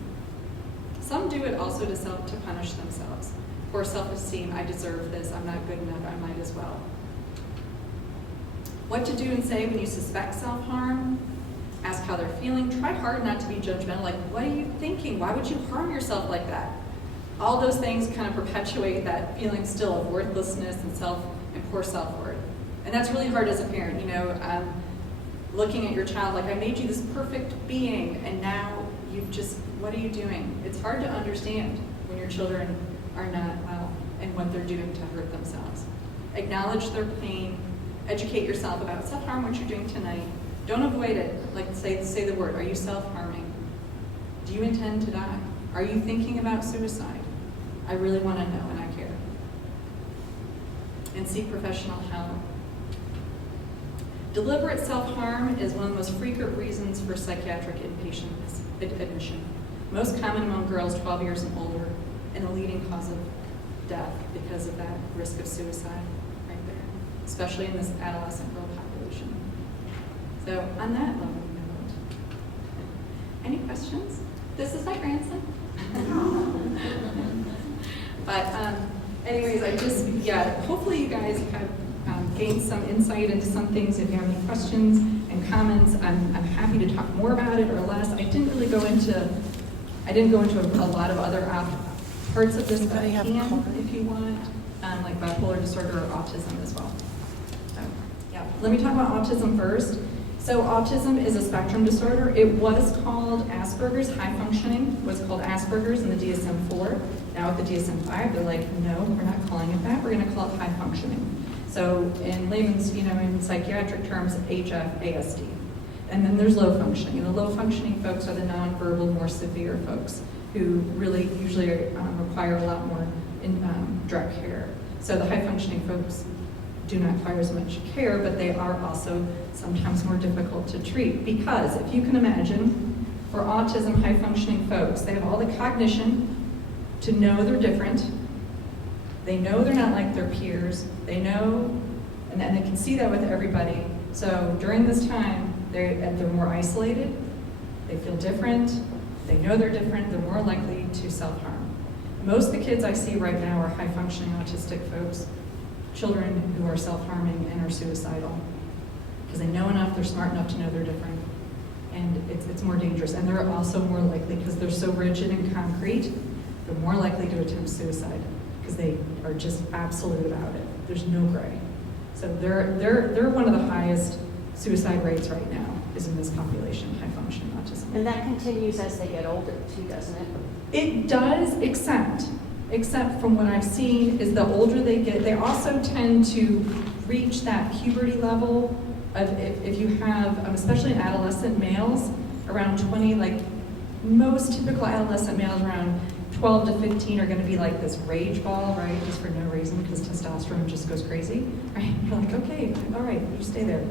Some do it also to punish themselves. For self-esteem, I deserve this, I'm not good enough, I might as well. What to do and say when you suspect self-harm? Ask how they're feeling. Try hard not to be judgmental, like, what are you thinking? Why would you harm yourself like that? All those things kind of perpetuate that feeling still of worthlessness and poor self-worth. And that's really hard as a parent, you know, looking at your child like, I made you this perfect being, and now you've just, what are you doing? It's hard to understand when your children are not well and what they're doing to hurt themselves. Acknowledge their pain, educate yourself about self-harm, what you're doing tonight. Don't avoid it, like say the word, are you self-harming? Do you intend to die? Are you thinking about suicide? I really want to know, and I care. And seek professional help. Deliberate self-harm is one of the most frequent reasons for psychiatric inpatient admission. Most common among girls 12 years and older, and a leading cause of death because of that risk of suicide right there, especially in this adolescent girl population. So on that level note, any questions? This is my grandson. But anyways, hopefully you guys have gained some insight into some things. If you have any questions and comments, I'm happy to talk more about it or less. I didn't go into a lot of other parts of this, but I can if you want, like bipolar disorder or autism as well. So, yeah, let me talk about autism first. So autism is a spectrum disorder. It was called Asperger's, high functioning was called Asperger's in the DSM-4. Now with the DSM-5, they're like, no, we're not calling it that. We're going to call it high functioning. So in layman's, in psychiatric terms, HF-ASD. And then there's low functioning. And the low functioning folks are the nonverbal, more severe folks who really usually require a lot more direct care. So the high functioning folks do not require as much care, but they are also sometimes more difficult to treat because if you can imagine, for autism high functioning folks, they have all the cognition to know they're different. They know they're not like their peers. They know, and they can see that with everybody. So during this time, they're more isolated. They feel different. They know they're different. They're more likely to self-harm. Most of the kids I see right now are high-functioning autistic folks, children who are self-harming and are suicidal because they know enough, they're smart enough to know they're different, and it's more dangerous. And they're also more likely, because they're so rigid and concrete, they're more likely to attempt suicide because they are just absolute about it. There's no gray. So they're one of the highest suicide rates right now is in this population, high-functioning autism. And that continues as they get older too, doesn't it? It does, except from what I've seen is the older they get, they also tend to reach that puberty level of, if you have, especially in adolescent males, around 20, like most typical adolescent males around 12 to 15 are gonna be like this rage ball, right? Just for no reason, because testosterone just goes crazy, right? You're like, okay, all right, you stay there.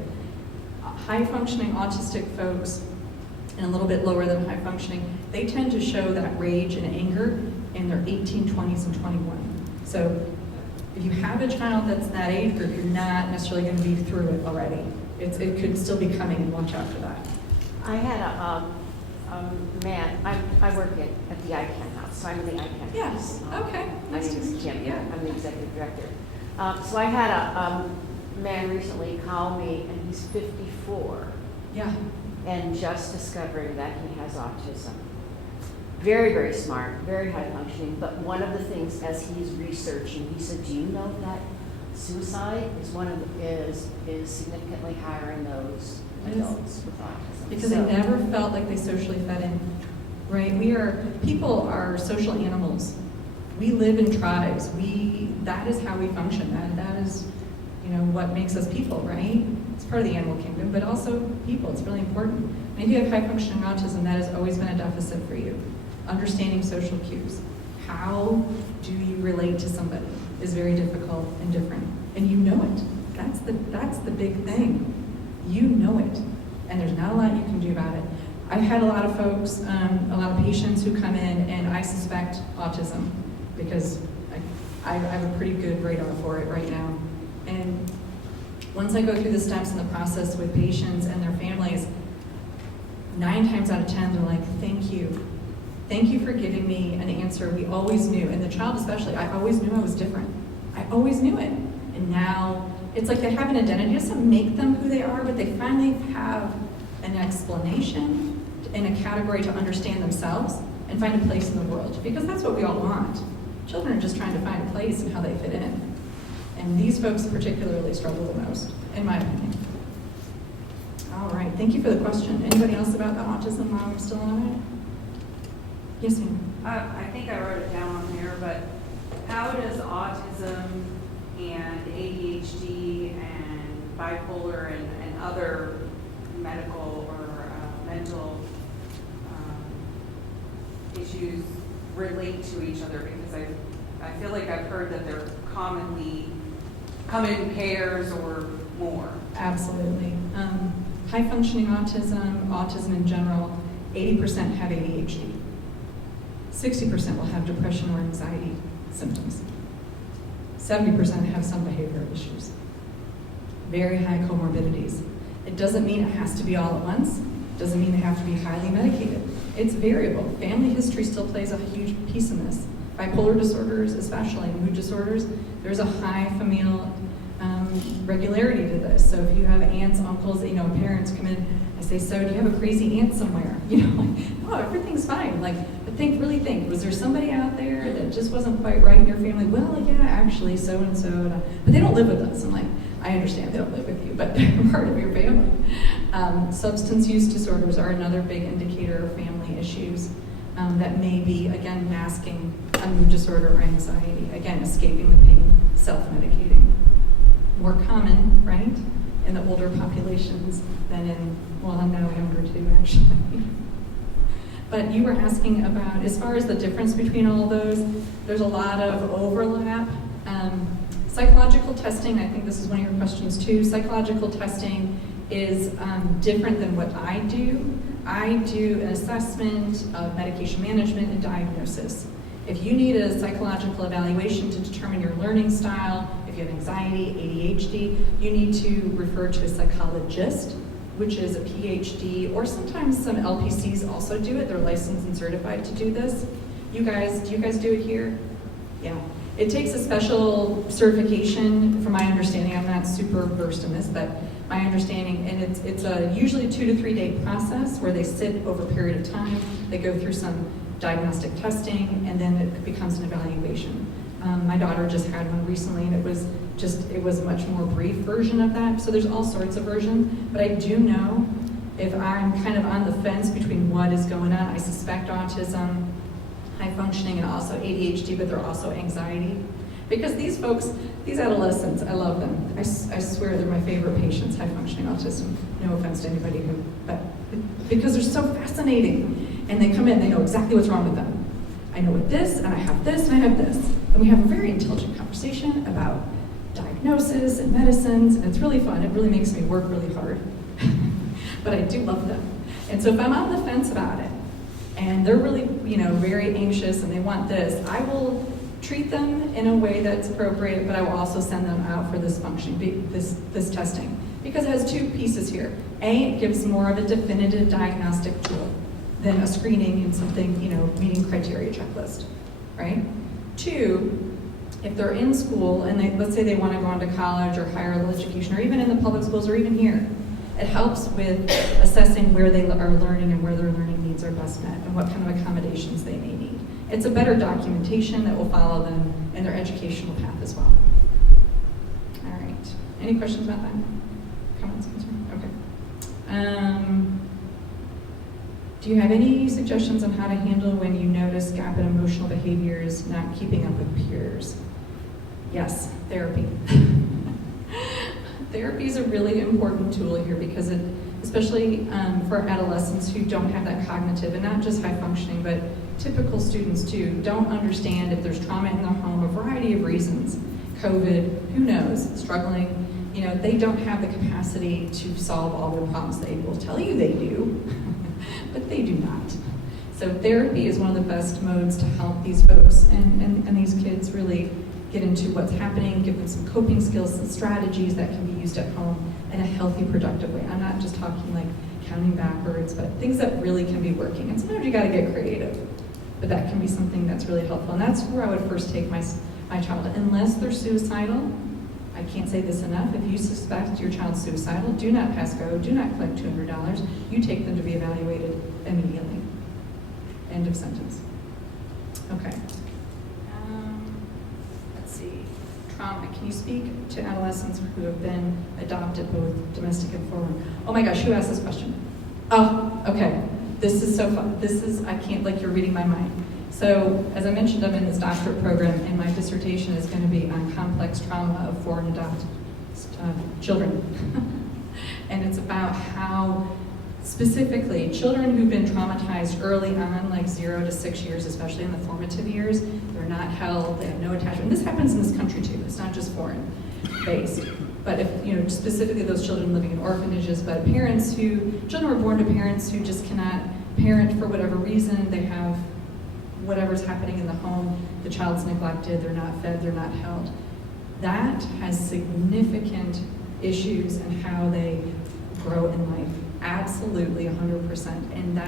High functioning autistic folks, and a little bit lower than high functioning, they tend to show that rage and anger in their 18, 20s, and 21. So if you have a child that's that age group, you're not necessarily going to be through it already. It could still be coming, and watch out for that. I had a man, I work at the ICANN house, so I'm in the ICANN Yes, house. okay. My Nice name to is meet you. Kim, Yeah. I'm the executive director. So I had a man recently call me, and he's 54, Yeah. and just discovering that he has autism. Very, very smart, very high functioning, but one of the things as he's researching, he said, do you know that suicide is significantly higher in those adults with autism? Because they never felt like they socially fed in, right? People are social animals. We live in tribes. That is how we function. That is, what makes us people, right? It's part of the animal kingdom, but also people. It's really important. And if you have high functioning autism, that has always been a deficit for you. Understanding social cues. How do you relate to somebody is very difficult and different. And you know it. That's the big thing. You know it. And there's not a lot you can do about it. I've had a lot of folks, a lot of patients who come in and I suspect autism because I have a pretty good radar for it right now. And once I go through the steps in the process with patients and their families, 9 times out of 10, they're like, thank you. Thank you for giving me an answer we always knew. And the child especially, I always knew I was different. I always knew it. And now, it's like they have an identity. It doesn't make them who they are, but they finally have an explanation in a category to understand themselves and find a place in the world. Because that's what we all want. Children are just trying to find a place and how they fit in. And these folks particularly struggle the most, in my opinion. All right, thank you for the question. Anybody else about the autism while I'm still on it? Yes, ma'am. I think I wrote it down on there, but how does autism and ADHD and bipolar and other medical or mental issues relate to each other? Because I feel like I've heard that they're commonly come in pairs or more? Absolutely. High functioning autism, autism in general, 80% have ADHD. 60% will have depression or anxiety symptoms. 70% have some behavioral issues. Very high comorbidities. It doesn't mean it has to be all at once. It doesn't mean they have to be highly medicated. It's variable. Family history still plays a huge piece in this. Bipolar disorders, especially mood disorders, there's a high familial regularity to this. So if you have aunts, uncles, parents come in, I say, so do you have a crazy aunt somewhere? Oh, everything's fine. But really think, was there somebody out there that just wasn't quite right in your family? Well, yeah, actually, so-and-so. But they don't live with us. I'm like, I understand they don't live with you, but they're part of your family. Substance use disorders are another big indicator of family issues that may be, again, masking a mood disorder or anxiety. Again, escaping the pain, self-medicating. More common, right, in the older populations than I'm now younger too, actually. But you were asking about, as far as the difference between all those, there's a lot of overlap. Psychological testing, I think this is one of your questions too. Psychological testing is different than what I do. I do an assessment of medication management and diagnosis. If you need a psychological evaluation to determine your learning style, if you have anxiety, ADHD, you need to refer to a psychologist, which is a PhD, or sometimes some LPCs also do it. They're licensed and certified to do this. Do you guys do it here? Yeah. It takes a special certification, from my understanding. I'm not super versed in this, but my understanding, and it's a usually 2 to 3 day process where they sit over a period of time. They go through some diagnostic testing, and then it becomes an evaluation. My daughter just had one recently, and it was a much more brief version of that. So there's all sorts of versions, but I do know if I'm kind of on the fence between what is going on, I suspect autism, high functioning, and also ADHD, but they're also anxiety. Because these folks, these adolescents, I love them. I swear they're my favorite patients, high functioning autism. No offense to anybody but because they're so fascinating. And they come in, they know exactly what's wrong with them. I know what this, and I have this, and I have this. And we have a very intelligent conversation about diagnosis and medicines, and it's really fun. It really makes me work really hard. But I do love them. And so if I'm on the fence about it, and they're really, very anxious and they want this, I will treat them in a way that's appropriate, but I will also send them out for this functioning, this testing. Because it has two pieces here. A, it gives more of a definitive diagnostic tool than a screening and something, meeting criteria checklist, right? Two, if they're in school and let's say they want to go on to college or higher level education, or even in the public schools or even here, it helps with assessing where they are learning and where their learning needs are best met and what kind of accommodations they may need. It's a better documentation that will follow them in their educational path as well. All right, any questions about that? Comments, concerns? Okay. Do you have any suggestions on how to handle when you notice gap in emotional behaviors, not keeping up with peers? Yes, therapy. Therapy is a really important tool here because it, especially for adolescents who don't have that cognitive, and not just high functioning, but typical students too, don't understand if there's trauma in their home, a variety of reasons. COVID, who knows, struggling, they don't have the capacity to solve all their problems. They will tell you they do, but they do not. So therapy is one of the best modes to help these folks and these kids really get into what's happening, give them some coping skills and strategies that can be used at home in a healthy, productive way. I'm not just talking like counting backwards, but things that really can be working. And sometimes you gotta get creative, but that can be something that's really helpful. And that's where I would first take my child. Unless they're suicidal, I can't say this enough, if you suspect your child's suicidal, do not pass go, do not collect $200. You take them to be evaluated immediately. End of sentence. Okay. Let's see. Trauma. Can you speak to adolescents who have been adopted, both domestic and foreign? Oh my gosh, who asked this question? Oh, okay. This is so fun. I can't, you're reading my mind. So, as I mentioned, I'm in this doctorate program, and my dissertation is going to be on complex trauma of foreign adopted children. And it's about how, specifically, children who've been traumatized early on, like 0 to 6 years, especially in the formative years, they're not held, they have no attachment. And this happens in this country too, it's not just foreign based. But if, specifically those children living in orphanages, but children were born to parents who just cannot parent for whatever reason, they have whatever's happening in the home, the child's neglected, they're not fed, they're not held. That has significant issues in how they grow in life. Absolutely, 100%. And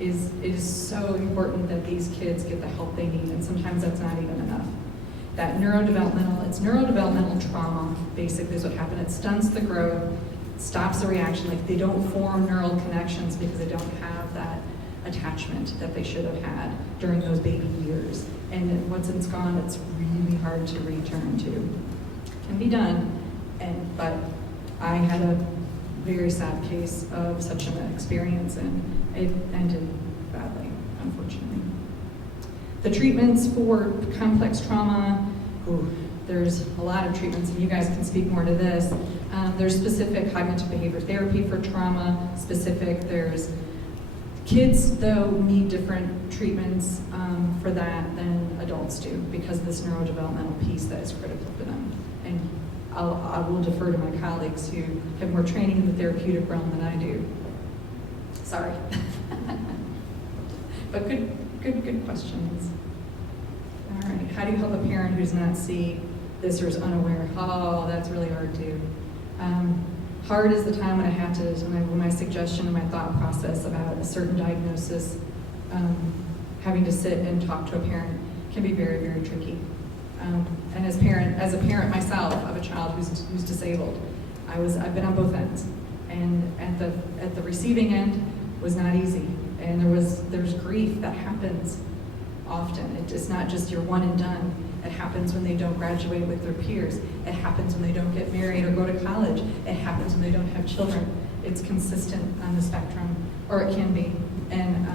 it is so important that these kids get the help they need, and sometimes that's not even enough. That neurodevelopmental trauma, basically, is what happened. It stunts the growth, stops the reaction, like they don't form neural connections because they don't have that attachment that they should have had during those baby years. And then once it's gone, it's really hard to return to. It can be done, but I had a very sad case of such an experience, and it ended badly, unfortunately. The treatments for complex trauma, there's a lot of treatments, and you guys can speak more to this. There's specific cognitive behavior therapy for trauma, there's kids, though, need different treatments for that than adults do because of this neurodevelopmental piece that is critical for them. And I will defer to my colleagues who have more training in the therapeutic realm than I do. Sorry. But good questions. All right, how do you help a parent who's not see this or is unaware? Oh, that's really hard too. Hard is the time when I have to, when my suggestion and my thought process about a certain diagnosis, having to sit and talk to a parent can be very, very tricky. And as a parent myself of a child who's disabled, I've been on both ends, and at the receiving end was not easy, and there's grief that happens often. It's not just your one and done. It happens when they don't graduate with their peers. It happens when they don't get married or go to college. It happens when they don't have children. It's consistent on the spectrum, or it can be. And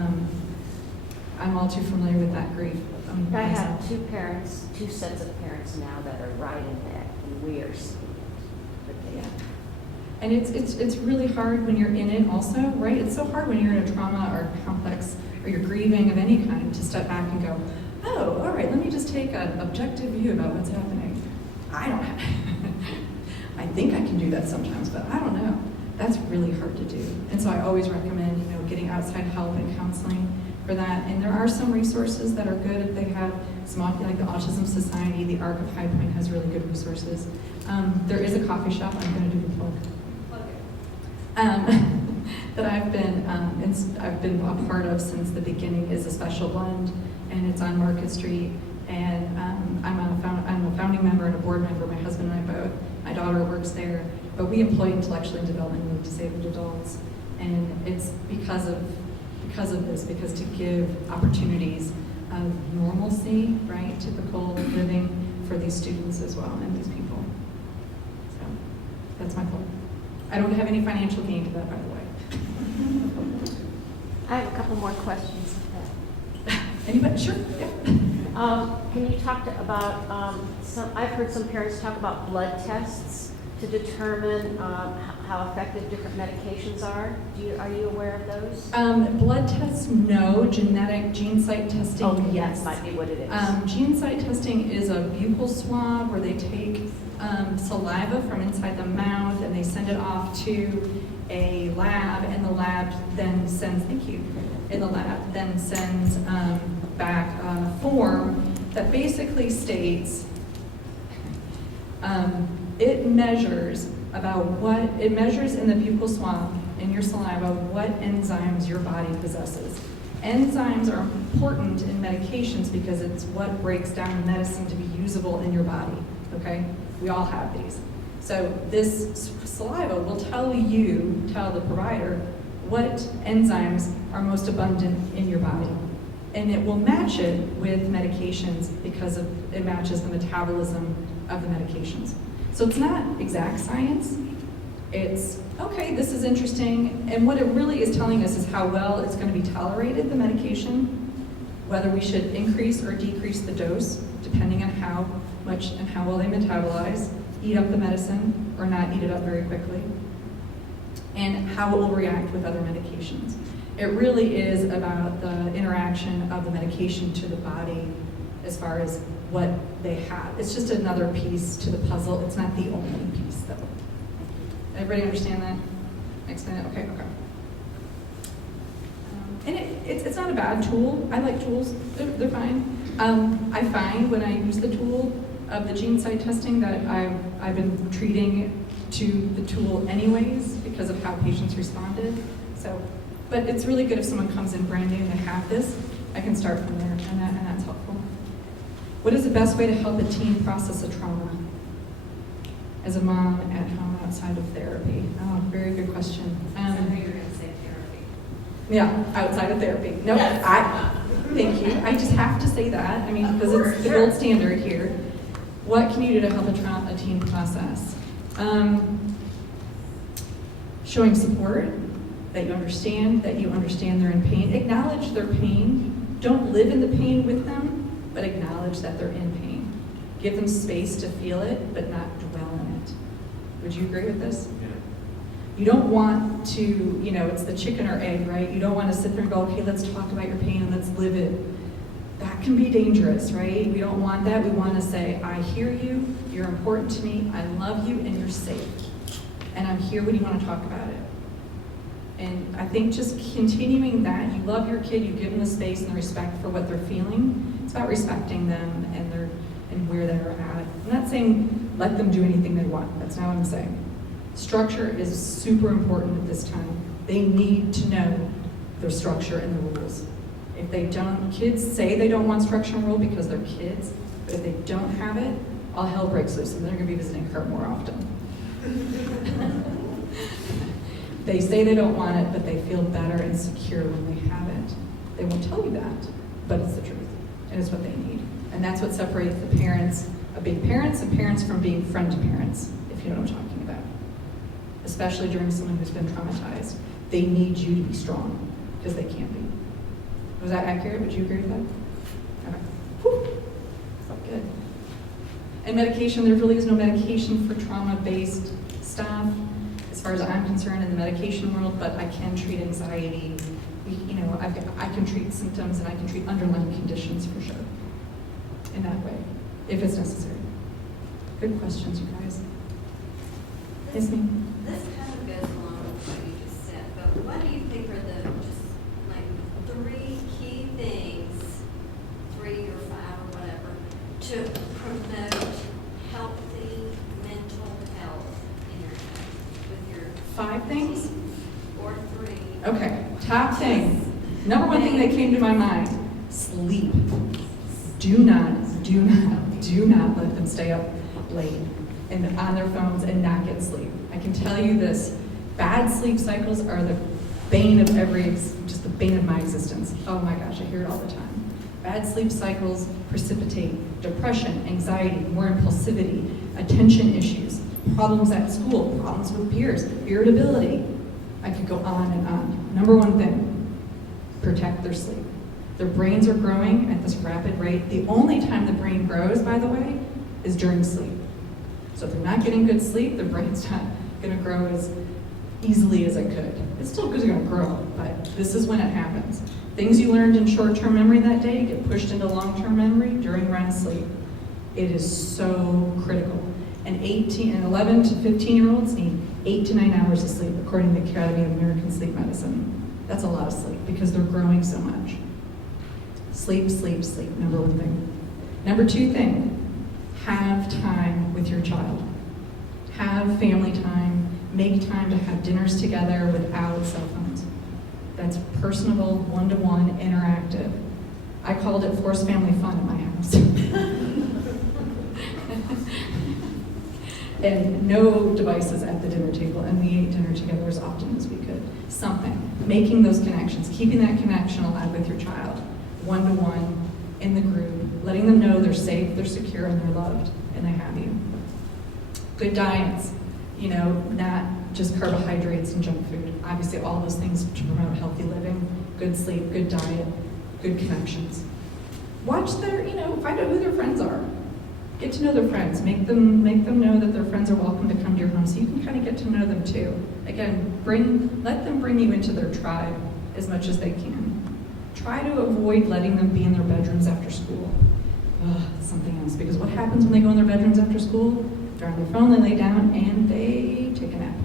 I'm all too familiar with that grief. I have two sets of parents now that are right in that, and we are yeah. And it's really hard when you're in it also, right? It's so hard when you're in a trauma or complex or you're grieving of any kind to step back and go, oh, all right, let me just take an objective view about what's happening. I think I can do that sometimes, but I don't know. That's really hard to do. And so I always recommend, getting outside help and counseling for that. And there are some resources that are good if they have some, like the Autism Society, the ARC of High Point has really good resources. There is a coffee shop, I'm gonna do the plug. That I've been a part of since the beginning is a Special Blend, and it's on Market Street. And I'm a founding member and a board member. My husband and I both. My daughter works there, but we employ intellectually and developmentally disabled adults, and it's because of this, to give opportunities of normalcy, right, typical living for these students as well and these people. So that's my point. I don't have any financial gain to that, by the way. I have a couple more questions. Anybody? Sure. Yeah. Can you talk about I've heard some parents talk about blood tests to determine how effective different medications are. Are you aware of those? Blood tests, no. Genetic gene site testing, yes. That might be what it is. Gene site testing is a buccal swab where they take saliva from inside the mouth and they send it off to a lab, and the lab then sends, back a form that basically states it measures in the buccal swab in your saliva what enzymes your body possesses. Enzymes are important in medications because it's what breaks down the medicine to be usable in your body, okay? We all have these. So this saliva will tell the provider what enzymes are most abundant in your body. And it will match it with medications because it matches the metabolism of the medications. So it's not exact science. It's, okay, this is interesting. And what it really is telling us is how well it's going to be tolerated, the medication, whether we should increase or decrease the dose, depending on how much and how well they metabolize, eat up the medicine or not eat it up very quickly, and how it will react with other medications. It really is about the interaction of the medication to the body as far as what they have. It's just another piece to the puzzle. It's not the only piece, though. Everybody understand that? Explain it? Okay. And it's not a bad tool. I like tools. They're fine. I find when I use the tool of the gene site testing that I've been treating to the tool anyways because of how patients responded. So, but it's really good if someone comes in brand new and they have this. I can start from there, and that's helpful. What is the best way to help a teen process a trauma? As a mom at home outside of therapy? Oh, very good question. I know you're going to say therapy. Yeah, outside of therapy. No, Yes. Thank you. I just have to say that. I mean, because it's the gold standard here. What can you do to help a teen process? Showing support, that you understand they're in pain. Acknowledge their pain. Don't live in the pain with them, but acknowledge that they're in pain. Give them space to feel it, but not dwell in it. Would you agree with this? Yeah. You don't want to, it's the chicken or egg, right? You don't want to sit there and go, okay, let's talk about your pain and let's live it. That can be dangerous, right? We don't want that. We want to say, I hear you, you're important to me, I love you, and you're safe. And I'm here when you want to talk about it. And I think just continuing that, you love your kid, you give them the space and the respect for what they're feeling. It's about respecting them and where they're at. I'm not saying let them do anything they want. That's not what I'm saying. Structure is super important at this time. They need to know their structure and the rules. If they don't, kids say they don't want structure and rule because they're kids, but if they don't have it, all hell breaks loose and they're gonna be visiting her more often. They say they don't want it, but they feel better and secure when they have it. They won't tell you that, but it's the truth, and it's what they need. And that's what separates the parents of being parents and parents from being friend to parents, if you know what I'm talking about. Especially during someone who's been traumatized. They need you to be strong, because they can't be. Was that accurate? Would you agree with that? Okay. Whew. Felt good. And medication, there really is no medication for trauma-based stuff, as far as I'm concerned in the medication world, but I can treat anxiety. I can treat symptoms and I can treat underlying conditions for sure, in that way, if it's necessary. Good questions, you guys. Yes, ma'am. This kind of goes along with what you just said, but what do you think are the just like 3 key things, 3 or 5 or whatever, to promote healthy mental health in your with your 5 things? or 3? Okay, top thing. Number 1 thing that came to my mind, sleep. Do not let them stay up late and on their phones and not get sleep. I can tell you this, bad sleep cycles are the bane of just the bane of my existence. Oh my gosh, I hear it all the time. Bad sleep cycles precipitate depression, anxiety, more impulsivity, attention issues, problems at school, problems with peers, irritability. I could go on and on. Number 1 thing, protect their sleep. Their brains are growing at this rapid rate. The only time the brain grows, by the way, is during sleep. So if they're not getting good sleep, their brain's not gonna grow as easily as it could. It's still gonna grow, but this is when it happens. Things you learned in short-term memory that day get pushed into long-term memory during REM sleep. It is so critical. And 11 to 15-year-olds need 8 to 9 hours of sleep, according to the Academy of American Sleep Medicine. That's a lot of sleep because they're growing so much. Sleep, sleep, sleep, number 1 thing. Number 2 thing, have time with your child. Have family time, make time to have dinners together without cell phones. That's personable, one-to-one, interactive. I called it forced family fun in my house. And no devices at the dinner table, and we ate dinner together as often as we could. Something, making those connections, keeping that connection alive with your child, one-to-one, in the group, letting them know they're safe, they're secure, and they're loved, and they have you. Good diets, not just carbohydrates and junk food. Obviously, all those things to promote healthy living, good sleep, good diet, good connections. Watch find out who their friends are. Get to know their friends. Make them know that their friends are welcome to come to your home so you can kind of get to know them too. Again, let them bring you into their tribe as much as they can. Try to avoid letting them be in their bedrooms after school. it's something else. Because what happens when they go in their bedrooms after school? They're on their phone, they lay down, and they take a nap.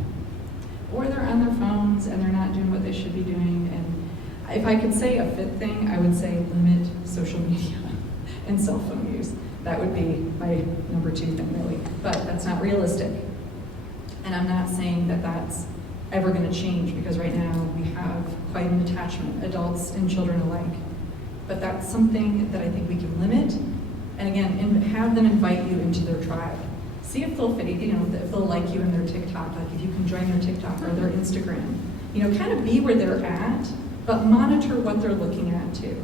Or they're on their phones and they're not doing what they should be doing. And if I could say a fifth thing, I would say limit social media and cell phone use. That would be my number 2 thing, really. But that's not realistic. And I'm not saying that that's ever going to change, because right now we have quite an attachment, adults and children alike. But that's something that I think we can limit. And again, have them invite you into their tribe. See if they'll fit, if they'll like you in their TikTok, like if you can join their TikTok or their Instagram. Kind of be where they're at, but monitor what they're looking at too,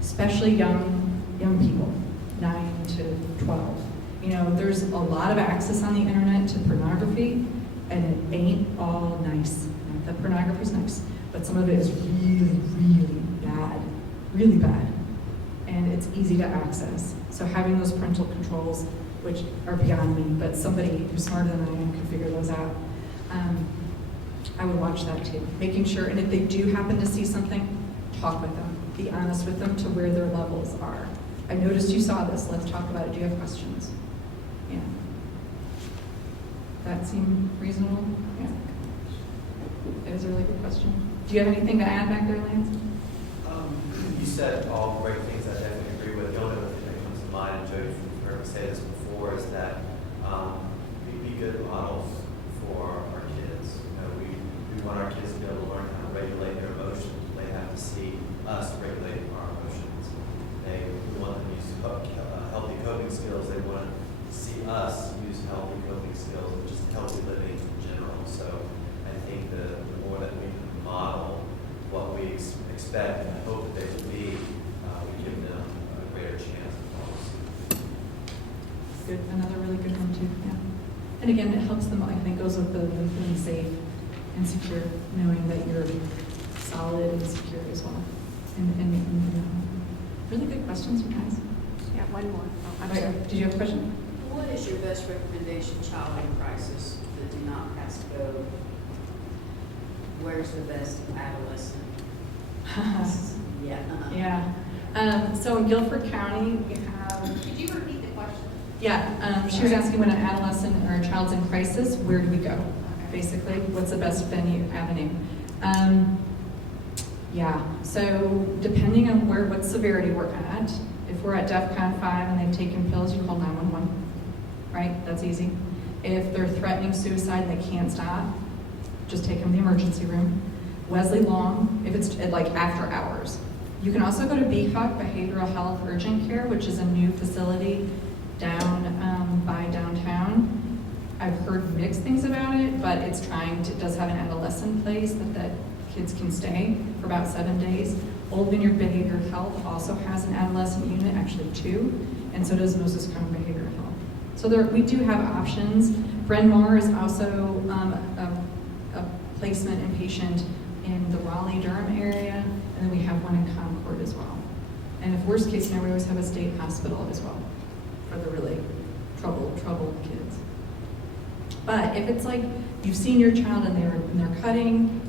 especially young people, 9 to 12. There's a lot of access on the internet to pornography, and it ain't all nice. Not that pornography's nice, but some of it is really, really bad, and it's easy to access. So having those parental controls, which are beyond me, but somebody who's smarter than I am can figure those out. I would watch that too, making sure, and if they do happen to see something, talk with them, be honest with them to where their levels are. I noticed you saw this, let's talk about it. Do you have questions? Yeah. That seem reasonable? Yeah. That is a really good question. Do you have anything to add back there, Lance? You said all great things I definitely agree with. The only other thing that comes to mind, and Jody, you've heard me say this before, is that we be good models for our kids. We want our kids to be able to learn how to regulate their emotions. They have to see us regulate our emotions. We want them to use healthy coping skills. They want to see us use healthy coping skills and just healthy living in general. So I think the more that we can model what we expect and hope that they will be, we give them a greater chance of policy. Good, another really good one too, yeah. And again, it helps them, I think, goes with the feeling safe and secure, knowing that you're solid and secure as well. Really good questions, you guys. Yeah, one more. Oh, I'm Right, sorry. did you have a question? What is your best recommendation, child in crisis that do not pass go? Where's the best adolescent? Yeah. Yeah. So in Guilford County, we have, Could you repeat the question? yeah, she was asking when an adolescent or a child's in crisis, where do we go? Basically, what's the best avenue? Yeah, so depending on what severity we're at, if we're at DEFCON 5 and they've taken pills, you call 911, right? That's easy. If they're threatening suicide and they can't stop, just take them to the emergency room. Wesley Long, if it's like after hours. You can also go to BHUC, Behavioral Health Urgent Care, which is a new facility down by downtown. I've heard mixed things about it, but it does have an adolescent place that kids can stay for about 7 days. Old Vineyard Behavioral Health also has an adolescent unit, actually 2, and so does Moses Cone Behavioral Health. So we do have options. Bryn Mawr is also a placement inpatient in the Raleigh-Durham area, and then we have one in Concord as well. And if worst case scenario, we always have a state hospital as well for the really troubled kids. But if it's like you've seen your child and they're cutting,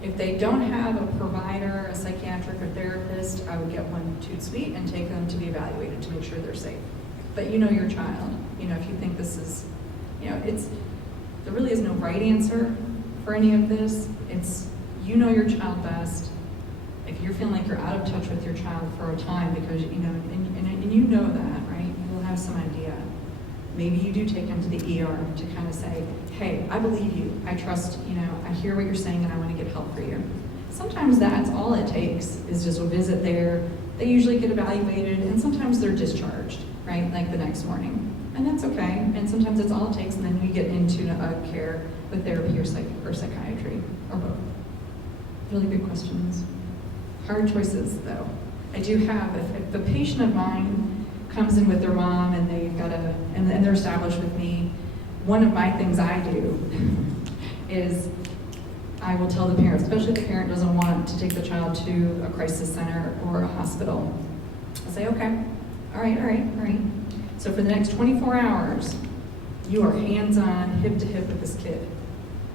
if they don't have a provider, a psychiatric or therapist, I would get one tout suite and take them to be evaluated to make sure they're safe. But you know your child. If you think this is, there really is no right answer for any of this. It's, you know your child best. If you're feeling like you're out of touch with your child for a time because, and you know that, right? You'll have some idea. Maybe you do take them to the ER to kind of say, hey, I believe you, I trust, I hear what you're saying and I want to get help for you. Sometimes that's all it takes is just a visit there. They usually get evaluated and sometimes they're discharged, right? Like the next morning. And that's okay. And sometimes it's all it takes and then we get into a care with therapy or psychiatry or both. Really good questions. Hard choices though. I do have, if a patient of mine comes in with their mom and and they're established with me, one of my things I do is I will tell the parent, especially if the parent doesn't want to take the child to a crisis center or a hospital, I'll say, okay, all right. So for the next 24 hours, you are hands-on, hip to hip with this kid.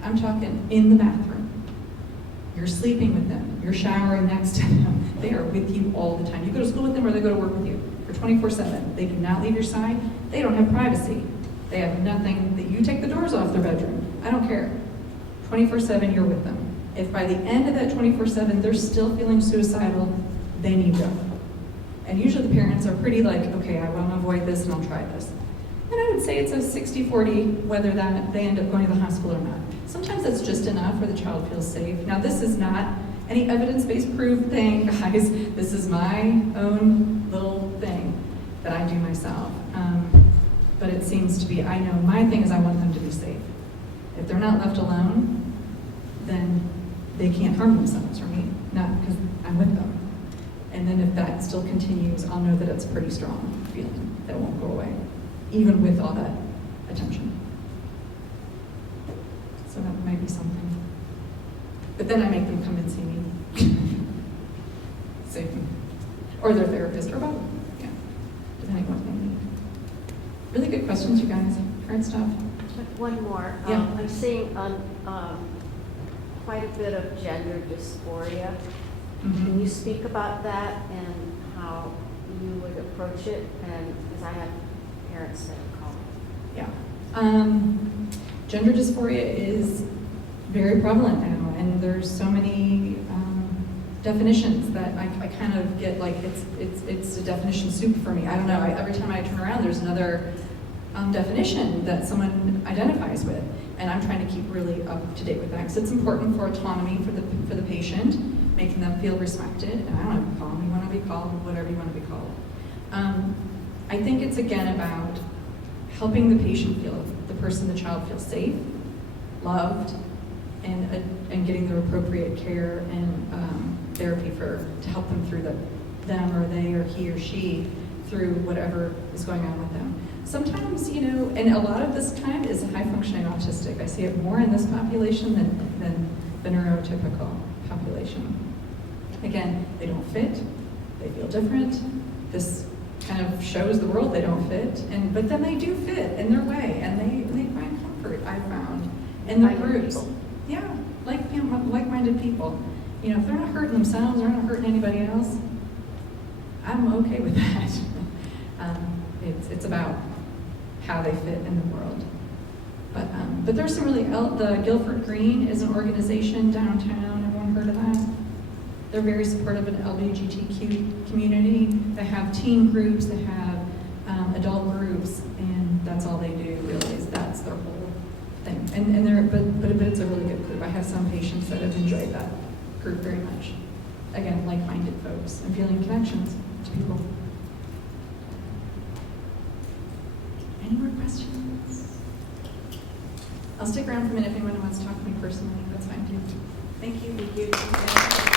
I'm talking in the bathroom. You're sleeping with them. You're showering next to them. They are with you all the time. You go to school with them or they go to work with you for 24/7. They do not leave your side. They don't have privacy. They have nothing, that you take the doors off their bedroom. I don't care. 24/7, you're with them. If by the end of that 24/7, they're still feeling suicidal, they need help. And usually the parents are pretty like, okay, I want to avoid this and I'll try this. And I would say it's a 60-40 whether that they end up going to the hospital or not. Sometimes that's just enough where the child feels safe. Now this is not any evidence-based proof thing, guys. This is my own little thing that I do myself. But it seems to be, I know my thing is I want them to be safe. If they're not left alone, then they can't harm themselves or me, not because I'm with them. And then if that still continues, I'll know that it's a pretty strong feeling that won't go away, even with all that attention. So that might be something. But then I make them come and see me. Same. Or their therapist, or both. Yeah. Depending on what they need. Really good questions, you guys. Hard stuff. One more. Yeah. I'm seeing quite a bit of gender dysphoria. Can you speak about that and how you would approach it? And because I have parents that call. Yeah. Gender dysphoria is very prevalent now, and there's so many definitions that I kind of get like it's a definition soup for me. I don't know. Every time I turn around, there's another definition that someone identifies with, and I'm trying to keep really up to date with that because it's important for autonomy for the patient, making them feel respected. And I don't know, call me when I be called, whatever you want to be called. I think it's again about helping the patient feel, the child feel safe, loved, and getting the appropriate care and therapy to help them through them or they or he or she through whatever is going on with them. Sometimes, and a lot of this time is high functioning autistic. I see it more in this population than the neurotypical population. Again, they don't fit, they feel different. This kind of shows the world they don't fit, but then they do fit in their way, and they find comfort, I've found, in the groups. People. Yeah, like-minded people. If they're not hurting themselves, they're not hurting anybody else, I'm okay with that. It's about how they fit in the world. But there's some really, the Guilford Green is an organization downtown, everyone heard of that? They're very supportive of the LGBTQ community. They have teen groups, they have adult groups, and that's all they do really, is that's their whole thing. But it's a really good group. I have some patients that have enjoyed that group very much. Again, like-minded folks and feeling connections to people. Any more questions? I'll stick around for a minute if anyone wants to talk to me personally. That's fine too. Thank you. Thank you.